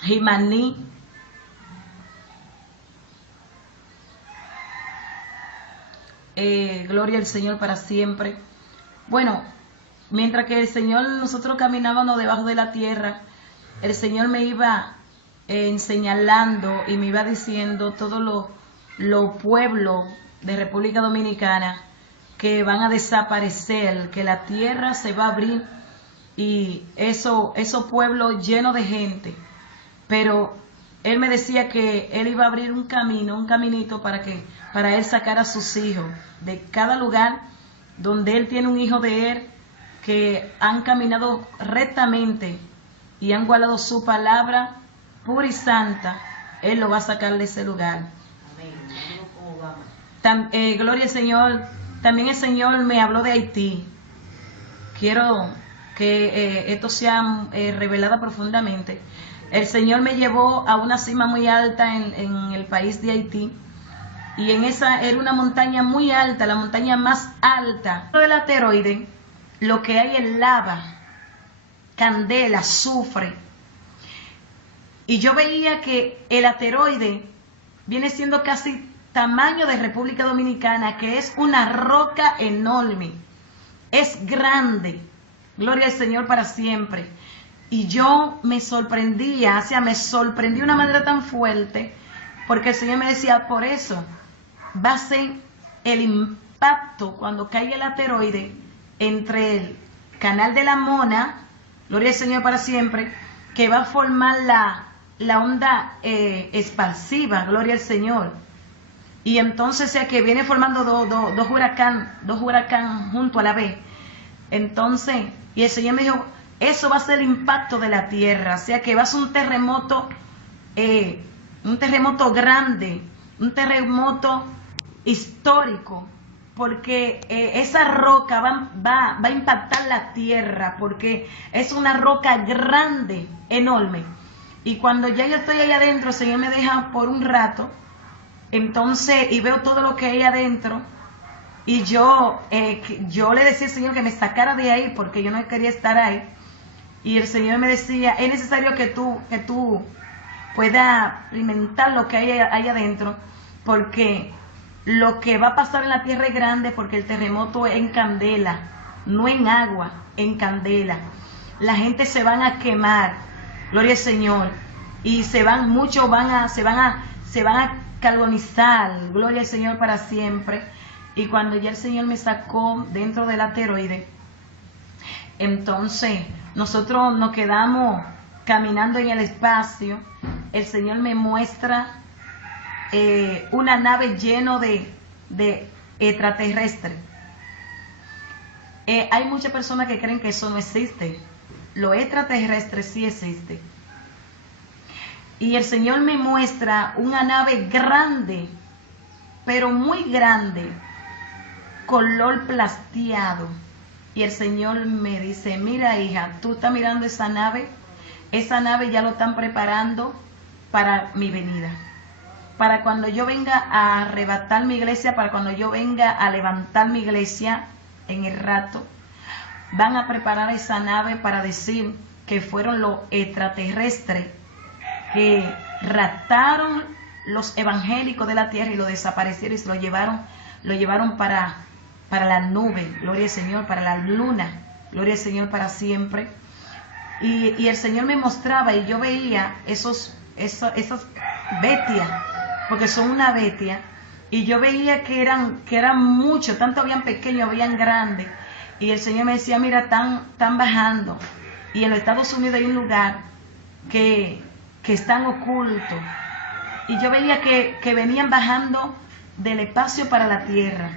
Jimaní, gloria al Señor para siempre. Bueno, mientras que el Señor, nosotros caminábamos debajo de la tierra, el Señor me iba señalando y me iba diciendo todos los pueblos de República Dominicana que van a desaparecer, que la tierra se va a abrir, y esos pueblos llenos de gente. Pero Él me decía que Él iba a abrir un caminito para Él sacar a sus hijos de cada lugar donde Él tiene un hijo de Él que han caminado rectamente y han guardado su palabra pura y santa. Él lo va a sacar de ese lugar. Gloria al Señor. También el Señor me habló de Haití. Quiero que esto sea revelado profundamente. El Señor me llevó a una cima muy alta en el país de Haití, y en esa era una montaña muy alta, la montaña más alta del asteroide. Lo que hay es lava, candela, azufre. Y yo veía que el asteroide viene siendo casi tamaño de República Dominicana, que es una roca enorme, es grande, gloria al Señor para siempre. Y yo me sorprendía, me sorprendí de una manera tan fuerte, porque el Señor me decía, por eso va a ser el impacto cuando caiga el asteroide entre el Canal de la Mona, gloria al Señor para siempre, que va a formar la onda expansiva, gloria al Señor. Y entonces, sea que viene formando dos huracanes junto a la vez. Entonces, y el Señor me dijo, eso va a ser el impacto de la tierra, o sea que va a ser un terremoto grande, un terremoto histórico, porque esa roca va a impactar la tierra, porque es una roca grande, enorme. Y cuando ya yo estoy ahí adentro, el Señor me deja por un rato, entonces, y veo todo lo que hay adentro, y yo le decía al Señor que me sacara de ahí, porque yo no quería estar ahí. Y el Señor me decía, es necesario que tú puedas experimentar lo que hay adentro, porque lo que va a pasar en la tierra es grande, porque el terremoto es en candela, no en agua, en candela. La gente se van a quemar, gloria al Señor, y muchos se van a carbonizar, gloria al Señor para siempre. Y cuando ya el Señor me sacó dentro del asteroide, entonces nosotros nos quedamos caminando en el espacio. El Señor me muestra una nave llena de extraterrestres. Hay muchas personas que creen que eso no existe. Lo extraterrestre sí existe. Y el Señor me muestra una nave grande, pero muy grande, color plateado. Y el Señor me dice, mira hija, tú estás mirando esa nave ya lo están preparando para mi venida. Para cuando yo venga a arrebatar mi iglesia, para cuando yo venga a levantar mi iglesia en el rato, van a preparar esa nave para decir que fueron los extraterrestres que raptaron los evangélicos de la tierra y lo desaparecieron y se lo llevaron para la nube, gloria al Señor, para la luna, gloria al Señor para siempre. Y el Señor me mostraba y yo veía esas bestias, porque son una bestia, y yo veía que eran muchos, tanto habían pequeños, habían grandes, y el Señor me decía, mira, están bajando, y en los Estados Unidos hay un lugar que están ocultos, y yo veía que venían bajando del espacio para la tierra,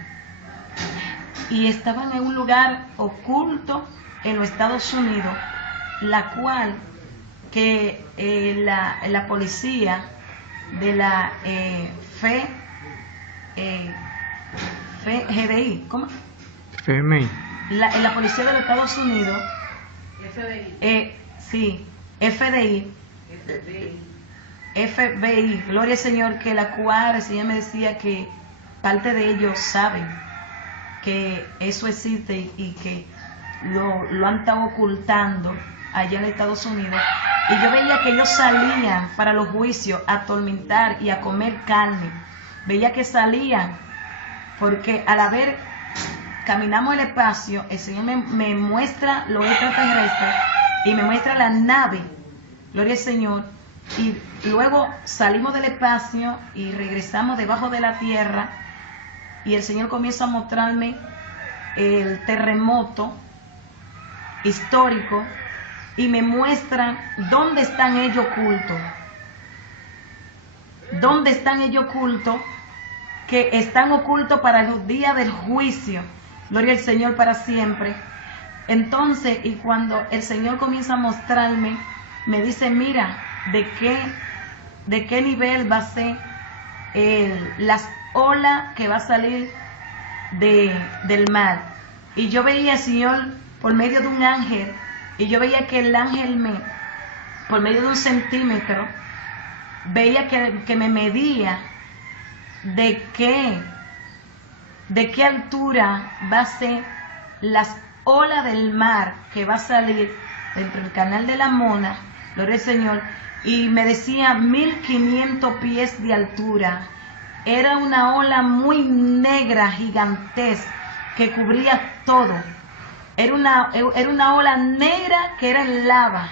y estaban en un lugar oculto en los Estados Unidos, la cual que la policía de la GDI, ¿cómo? FMI. La policía de los Estados Unidos, sí, FBI, gloria al Señor, que la cual el Señor me decía que parte de ellos saben que eso existe y que lo han estado ocultando allá en Estados Unidos. Y yo veía que ellos salían para los juicios a atormentar y a comer carne. Veía que salían porque al haber caminamos el espacio, el Señor me muestra los extraterrestres y me muestra la nave, gloria al Señor, y luego salimos del espacio y regresamos debajo de la tierra y el Señor comienza a mostrarme el terremoto histórico y me muestran dónde están ellos ocultos. ¿Dónde están ellos ocultos? Que están ocultos para los días del juicio. Gloria al Señor para siempre. Entonces, y cuando el Señor comienza a mostrarme, me dice, mira, ¿de qué nivel va a ser las olas que va a salir del mar? Y yo veía al Señor por medio de un ángel, y yo veía que el ángel por medio de 1 centímetro, veía que me medía de qué altura va a ser las olas del mar que va a salir dentro del canal de la Mona, gloria al Señor, y me decía 1500 pies de altura. Era una ola muy negra, gigantesca, que cubría todo. Era una ola negra que era en lava.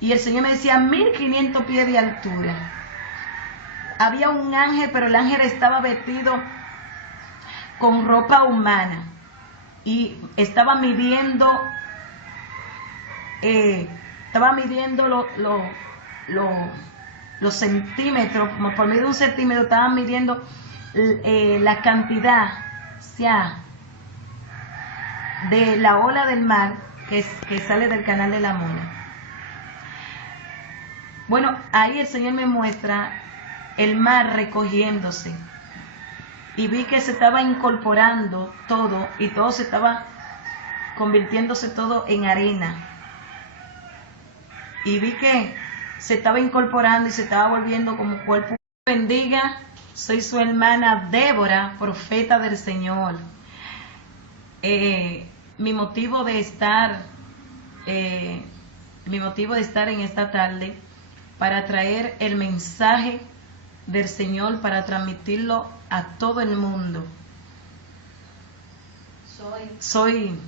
Y el Señor me decía 1500 pies de altura. Había un ángel, pero el ángel estaba vestido con ropa humana. Y estaba midiendo los centímetros, como por medio de 1 centímetro, estaban midiendo la cantidad, o sea, de la ola del mar que sale del canal de la Mona. Bueno, ahí el Señor me muestra el mar recogiéndose y vi que se estaba incorporando todo y todo se estaba convirtiéndose todo en arena, y vi que se estaba incorporando y se estaba volviendo como cuerpo. Bendiga, soy su hermana Débora, profeta del Señor. Mi motivo de estar en esta tarde para traer el mensaje del Señor, para transmitirlo a todo el mundo. Soy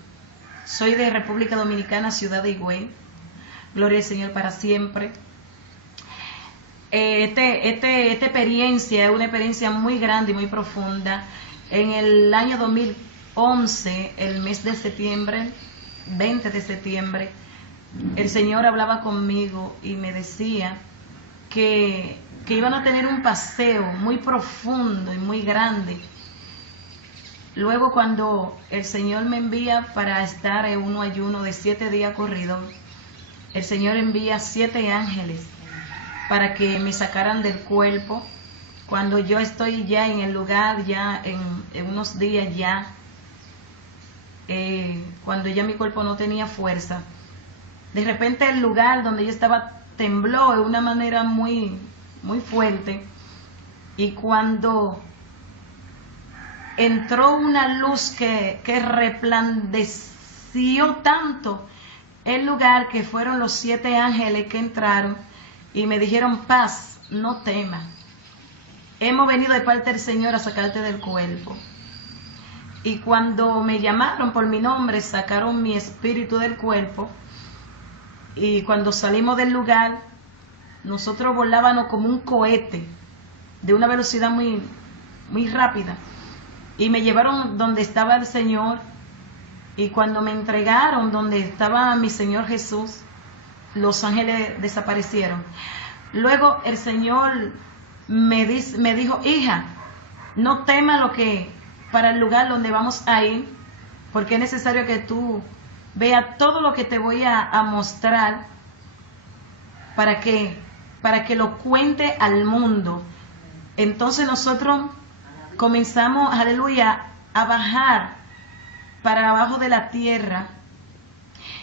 de República Dominicana, Ciudad de Higüey. Gloria al Señor para siempre. Esta experiencia es una experiencia muy grande y muy profunda. En el año 2011, el mes de septiembre, 20 de septiembre, el Señor hablaba conmigo y me decía que iban a tener un paseo muy profundo y muy grande. Luego, cuando el Señor me envía para estar en un ayuno de 7 días corridos, el Señor envía 7 ángeles para que me sacaran del cuerpo. Cuando yo estoy ya en el lugar, ya en unos días ya, cuando ya mi cuerpo no tenía fuerza, de repente el lugar donde yo estaba tembló de una manera muy, muy fuerte, y cuando entró una luz que resplandeció tanto el lugar, que fueron los 7 ángeles que entraron y me dijeron: paz, no temas, hemos venido de parte del Señor a sacarte del cuerpo. Y cuando me llamaron por mi nombre, sacaron mi espíritu del cuerpo, y cuando salimos del lugar, nosotros volábamos como un cohete de una velocidad muy, muy rápida, y me llevaron donde estaba el Señor. Y cuando me entregaron donde estaba mi Señor Jesús, los ángeles desaparecieron. Luego el Señor me dijo: hija, no temas para el lugar donde vamos a ir, porque es necesario que tú veas todo lo que te voy a mostrar para que lo cuente al mundo. Entonces nosotros comenzamos, aleluya, a bajar para abajo de la tierra,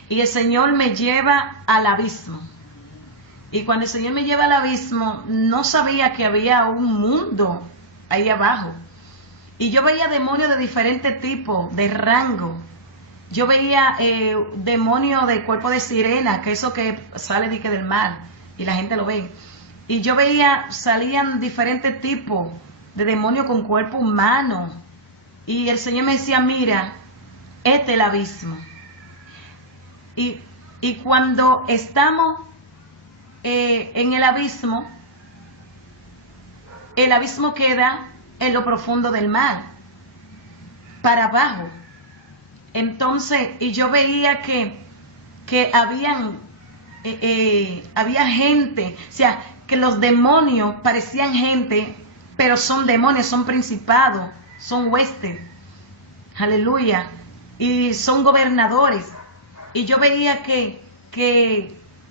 y el Señor me lleva al abismo. Y cuando el Señor me lleva al abismo, no sabía que había un mundo ahí abajo. Y yo veía demonios de diferentes tipos, de rango. Yo veía demonios de cuerpo de sirena, que eso que sale del mar, y la gente lo ve. Y yo veía, salían diferentes tipos de demonios con cuerpo humano. Y el Señor me decía: mira, este es el abismo. Y cuando estamos en el abismo queda en lo profundo del mar, para abajo. Entonces, y yo veía que había gente, o sea, que los demonios parecían gente, pero son demonios, son principados, son huestes, aleluya, y son gobernadores. Y yo veía que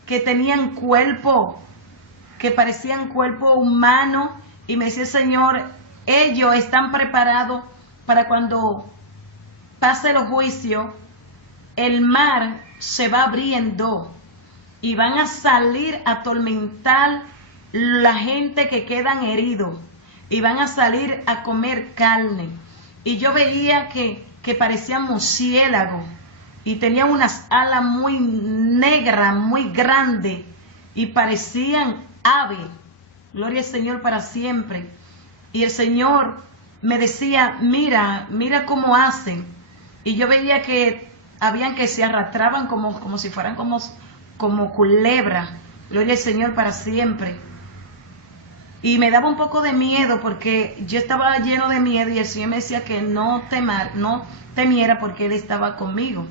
tenían cuerpo, que parecían cuerpo humano, y me decía el Señor: ellos están preparados para cuando pase el juicio, el mar se va abriendo y van a salir a atormentar la gente que quedan heridos, y van a salir a comer carne. Y yo veía que parecían murciélagos, y tenían unas alas muy negras, muy grandes, y parecían aves. Gloria al Señor para siempre. Y el Señor me decía: mira cómo hacen. Y yo veía que habían que se arrastraban como si fueran como culebras. Gloria al Señor para siempre. Y me daba un poco de miedo, porque yo estaba lleno de miedo, y el Señor me decía que no temiera, porque Él estaba conmigo.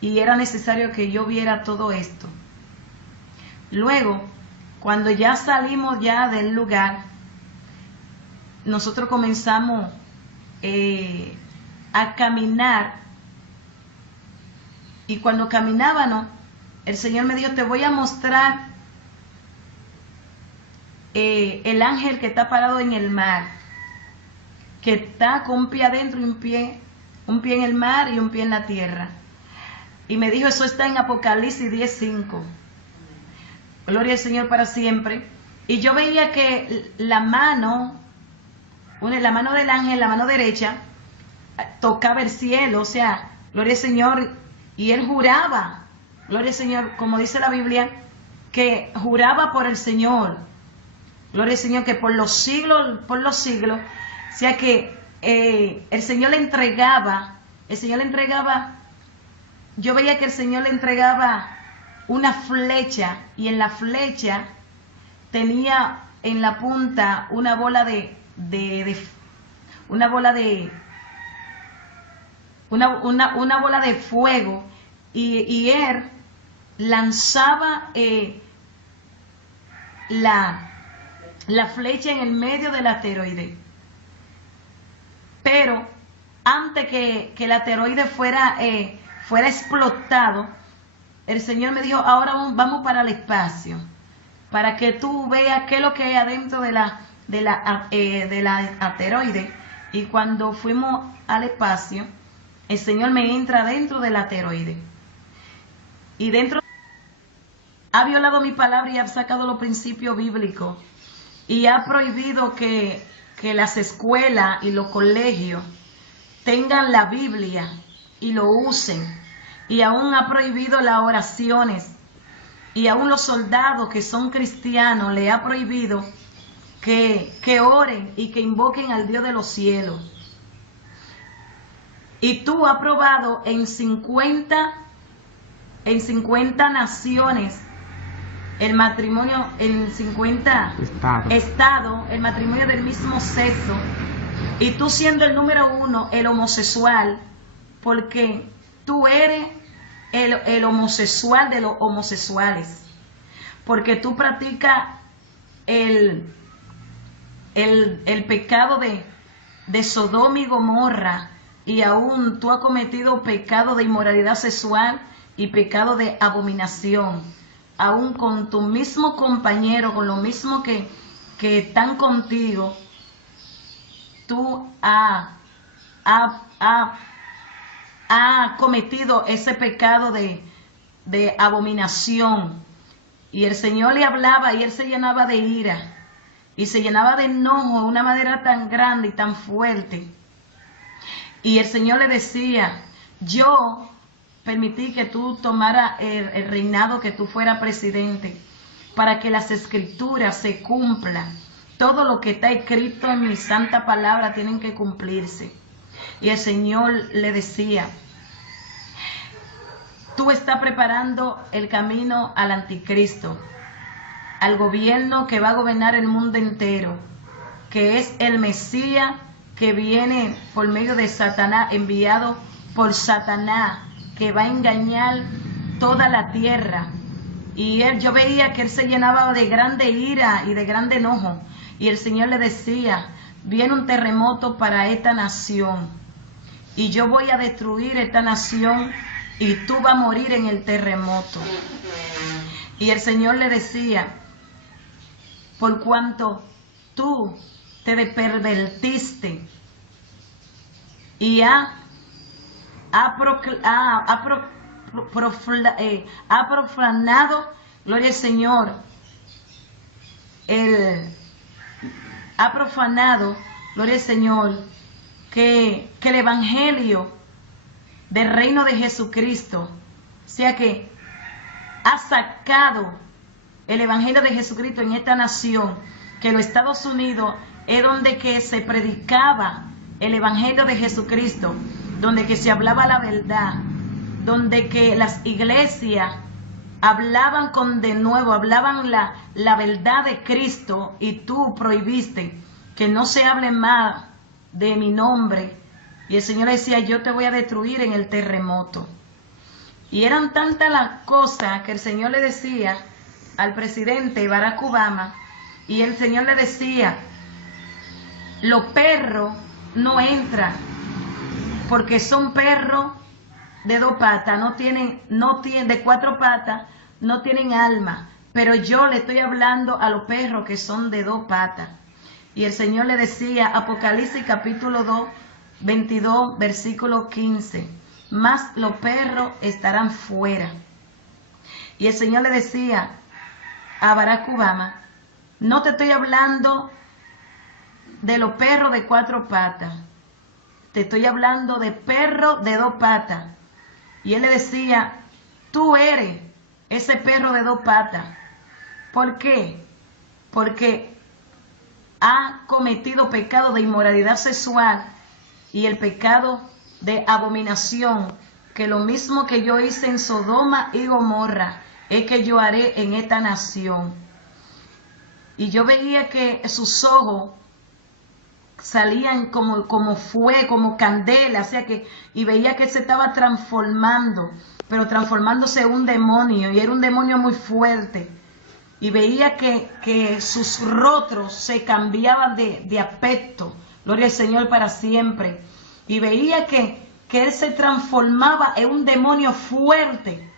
Y era necesario que yo viera todo esto. Luego, cuando ya salimos ya del lugar, nosotros comenzamos a caminar. Y cuando caminábamos, el Señor me dijo: te voy a mostrar el ángel que está parado en el mar, que está con un pie adentro y un pie en el mar y un pie en la tierra. Y me dijo: eso está en Apocalipsis 10:5. gloria al Señor para siempre, y yo veía que la mano del ángel, la mano derecha, tocaba el cielo, o sea, gloria al Señor, y él juraba, gloria al Señor, como dice la Biblia, que juraba por el Señor, gloria al Señor, que por los siglos, o sea que el Señor le entregaba, yo veía que el Señor le entregaba una flecha, y en la flecha tenía en la punta una bola de fuego, y él lanzaba la flecha en el medio del asteroide. Pero antes que el asteroide fuera explotado, el Señor me dijo, ahora vamos para el espacio, para que tú veas qué es lo que hay adentro de la asteroide. Y cuando fuimos al espacio, el Señor me entra dentro del asteroide. Y dentro ha violado mi palabra y ha sacado los principios bíblicos. Y ha prohibido que las escuelas y los colegios tengan la Biblia y lo usen. Y aún ha prohibido las oraciones. Y aún los soldados que son cristianos le ha prohibido que oren y que invoquen al Dios de los cielos. Y tú has aprobado en 50 naciones el matrimonio, en 50 estados, el matrimonio del mismo sexo, y tú siendo el número 1, el homosexual, porque tú eres el homosexual de los homosexuales, porque tú practicas el pecado de Sodoma y Gomorra, y aún tú has cometido pecado de inmoralidad sexual y pecado de abominación, aún con tu mismo compañero, con lo mismo que están contigo, tú has cometido ese pecado de abominación. Y el Señor le hablaba y él se llenaba de ira y se llenaba de enojo de una manera tan grande y tan fuerte. Y el Señor le decía, yo permití que tú tomaras el reinado, que tú fueras presidente, para que las escrituras se cumplan. Todo lo que está escrito en mi santa palabra tienen que cumplirse. Y el Señor le decía, tú estás preparando el camino al anticristo, al gobierno que va a gobernar el mundo entero, que es el Mesías que viene por medio de Satanás, enviado por Satanás, que va a engañar toda la tierra. Y yo veía que él se llenaba de grande ira y de grande enojo. Y el Señor le decía, viene un terremoto para esta nación, y yo voy a destruir esta nación, y tú vas a morir en el terremoto. Y el Señor le decía, por cuanto tú te pervertiste y ha profanado, gloria al Señor, ha profanado, gloria al Señor, que el evangelio del reino de Jesucristo, o sea que ha sacado el evangelio de Jesucristo en esta nación, que los Estados Unidos es donde que se predicaba el evangelio de Jesucristo, donde que se hablaba la verdad, donde que las iglesias hablaban hablaban la verdad de Cristo, y tú prohibiste que no se hable más de mi nombre. Y el Señor decía, yo te voy a destruir en el terremoto. Y eran tantas las cosas que el Señor le decía al presidente Barack Obama, y el Señor le decía, los perros no entran, porque son perros de 2 patas, no tienen de 4 patas, no tienen alma, pero yo le estoy hablando a los perros que son de 2 patas. Y el Señor le decía, Apocalipsis capítulo 2, 22, versículo 15, mas los perros estarán fuera. Y el Señor le decía, a Barack Obama, no te estoy hablando de los perros de 4 patas, te estoy hablando de perros de 2 patas. Y él le decía, tú eres ese perro de 2 patas. ¿Por qué? Porque ha cometido pecado de inmoralidad sexual y el pecado de abominación, que lo mismo que yo hice en Sodoma y Gomorra, es que yo haré en esta nación. Y yo veía que sus ojos salían como fuego, como candela, o sea que, y veía que se estaba transformando, pero transformándose en un demonio, y era un demonio muy fuerte. Y veía que sus rostros se cambiaban de aspecto, gloria al Señor para siempre. Y veía que él se transformaba en un demonio fuerte,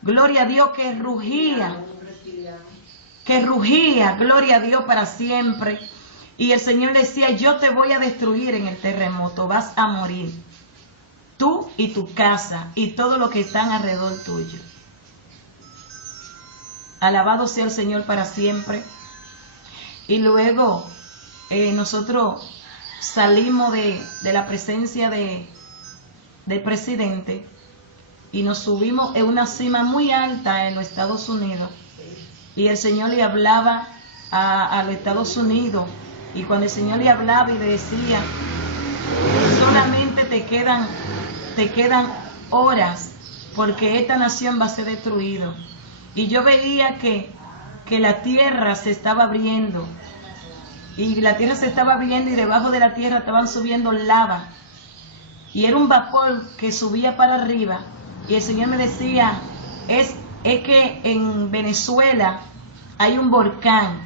gloria a Dios, que rugía, gloria a Dios para siempre. Y el Señor le decía, yo te voy a destruir en el terremoto, vas a morir, tú y tu casa y todo lo que están alrededor tuyo. Alabado sea el Señor para siempre. Y luego nosotros salimos de la presencia del presidente y nos subimos en una cima muy alta en los Estados Unidos. Y el Señor le hablaba a los Estados Unidos. Y cuando el Señor le hablaba y le decía, solamente te quedan horas, porque esta nación va a ser destruida. Y yo veía que la tierra se estaba abriendo. Y la tierra se estaba abriendo y debajo de la tierra estaban subiendo lava. Y era un vapor que subía para arriba. Y el Señor me decía, es que en Venezuela hay un volcán.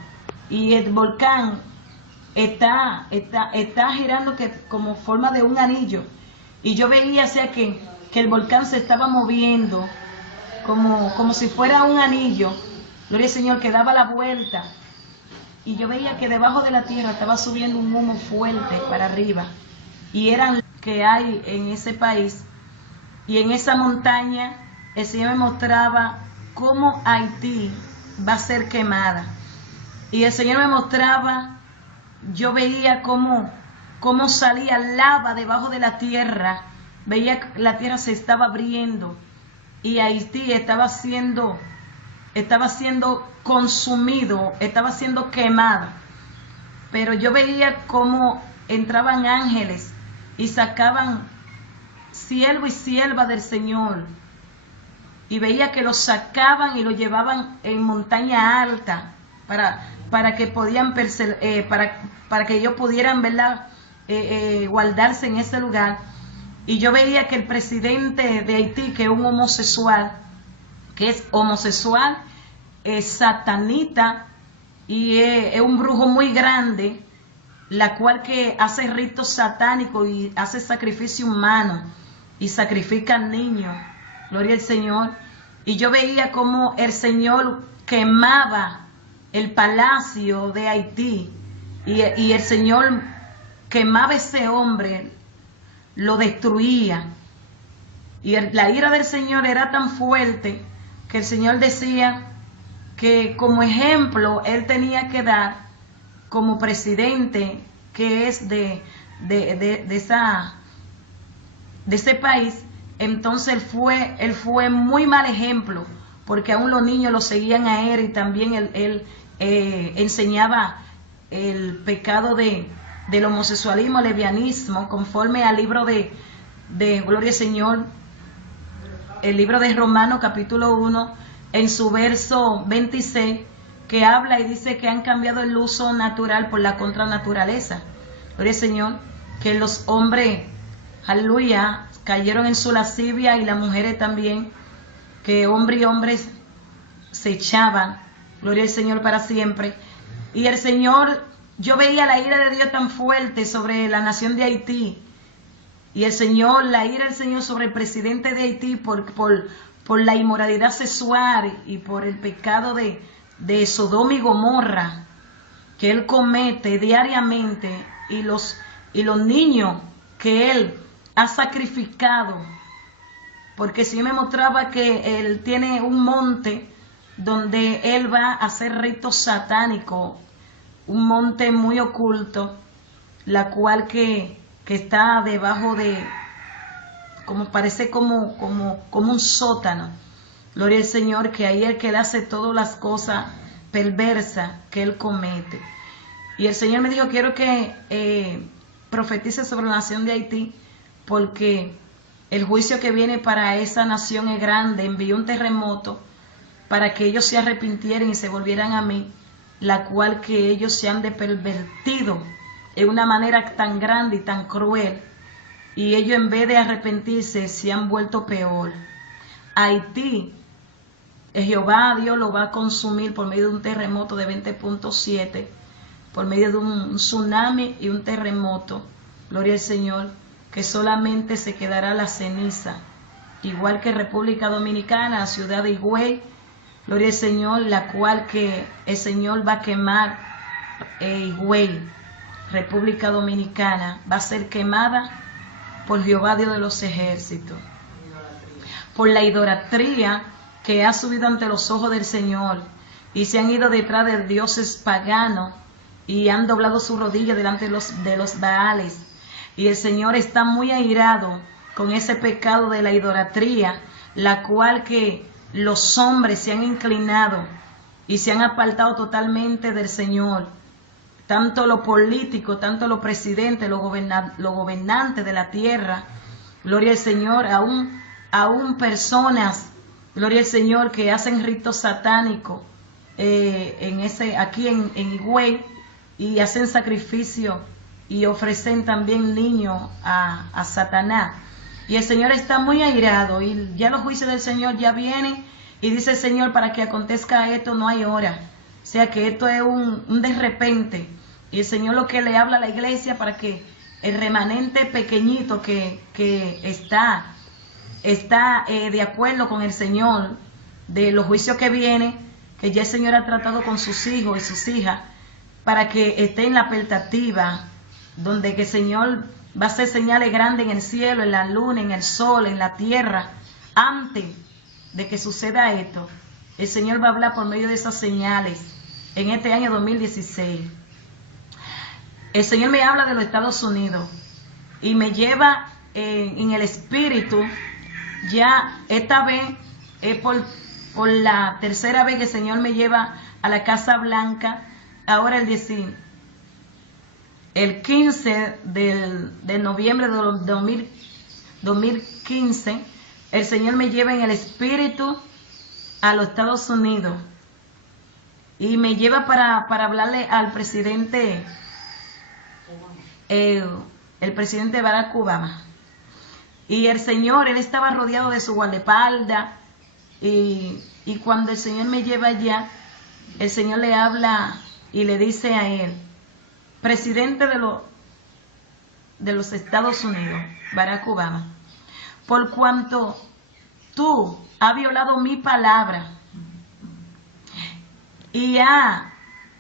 Y el volcán está girando como forma de un anillo. Y yo veía, o sea, que el volcán se estaba moviendo como si fuera un anillo, gloria al Señor, que daba la vuelta. Y yo veía que debajo de la tierra estaba subiendo un humo fuerte para arriba. Y eran que hay en ese país. Y en esa montaña el Señor me mostraba cómo Haití va a ser quemada. Y el Señor me mostraba, yo veía cómo salía lava debajo de la tierra. Veía que la tierra se estaba abriendo. Y Haití estaba siendo consumido, estaba siendo quemado. Pero yo veía cómo entraban ángeles y sacaban siervo y sierva del Señor. Y veía que los sacaban y los llevaban en montaña alta para que podían para que ellos pudieran, ¿verdad? Guardarse en ese lugar. Y yo veía que el presidente de Haití, que es un homosexual, es satanita y es un brujo muy grande, la cual que hace ritos satánicos y hace sacrificio humano y sacrifica niños, gloria al Señor. Y yo veía como el Señor quemaba el palacio de Haití y el Señor quemaba ese hombre, lo destruía. Y la ira del Señor era tan fuerte que el Señor decía que como ejemplo Él tenía que dar como presidente que es de ese país. Entonces él fue muy mal ejemplo, porque aún los niños lo seguían a él y también él enseñaba el pecado del homosexualismo, lesbianismo, conforme al libro de Gloria al Señor, el libro de Romanos capítulo 1, en su verso 26, que habla y dice que han cambiado el uso natural por la contranaturaleza. Gloria al Señor, que los hombres, aleluya, cayeron en su lascivia y las mujeres también, que hombre y hombres se echaban, gloria al Señor para siempre. Y el Señor, yo veía la ira de Dios tan fuerte sobre la nación de Haití, y el Señor, la ira del Señor sobre el presidente de Haití por la inmoralidad sexual y por el pecado de Sodoma y Gomorra que él comete diariamente, y los niños que él ha sacrificado, porque si me mostraba que él tiene un monte donde él va a hacer rito satánico, un monte muy oculto, la cual que está debajo de, como parece como un sótano. Gloria al Señor, que ahí es el que él hace todas las cosas perversas que él comete. Y el Señor me dijo, quiero que profetice sobre la nación de Haití, porque el juicio que viene para esa nación es grande. Envió un terremoto para que ellos se arrepintieran y se volvieran a mí, la cual que ellos se han de pervertido en una manera tan grande y tan cruel, y ellos en vez de arrepentirse se han vuelto peor. Haití, Jehová Dios lo va a consumir por medio de un terremoto de 20.7, por medio de un tsunami y un terremoto, gloria al Señor, que solamente se quedará la ceniza, igual que República Dominicana, ciudad de Higüey, gloria al Señor, la cual que el Señor va a quemar Higüey, República Dominicana, va a ser quemada por Jehová Dios de los ejércitos, por la idolatría que ha subido ante los ojos del Señor, y se han ido detrás de dioses paganos, y han doblado su rodilla delante de los Baales, y el Señor está muy airado con ese pecado de la idolatría, la cual que los hombres se han inclinado y se han apartado totalmente del Señor, tanto lo político, tanto los presidentes, los gobernantes de la tierra, gloria al Señor, aún personas, gloria al Señor, que hacen ritos satánicos aquí en Higüey, y hacen sacrificio y ofrecen también niños a Satanás. Y el Señor está muy airado, y ya los juicios del Señor ya vienen, y dice el Señor, para que acontezca esto no hay hora. O sea que esto es un de repente. Y el Señor lo que le habla a la iglesia, para que el remanente pequeñito que está de acuerdo con el Señor, de los juicios que vienen, que ya el Señor ha tratado con sus hijos y sus hijas, para que esté en la expectativa, donde que el Señor va a hacer señales grandes en el cielo, en la luna, en el sol, en la tierra. Antes de que suceda esto, el Señor va a hablar por medio de esas señales en este año 2016. El Señor me habla de los Estados Unidos y me lleva en el espíritu. Ya esta vez es por la tercera vez que el Señor me lleva a la Casa Blanca. Ahora el 15 de noviembre de 2015, el Señor me lleva en el espíritu a los Estados Unidos y me lleva para hablarle al presidente, el presidente Barack Obama. Y el Señor, él estaba rodeado de su guardaespaldas, y cuando el Señor me lleva allá, el Señor le habla y le dice a él, presidente de los Estados Unidos, Barack Obama, por cuanto tú has violado mi palabra y has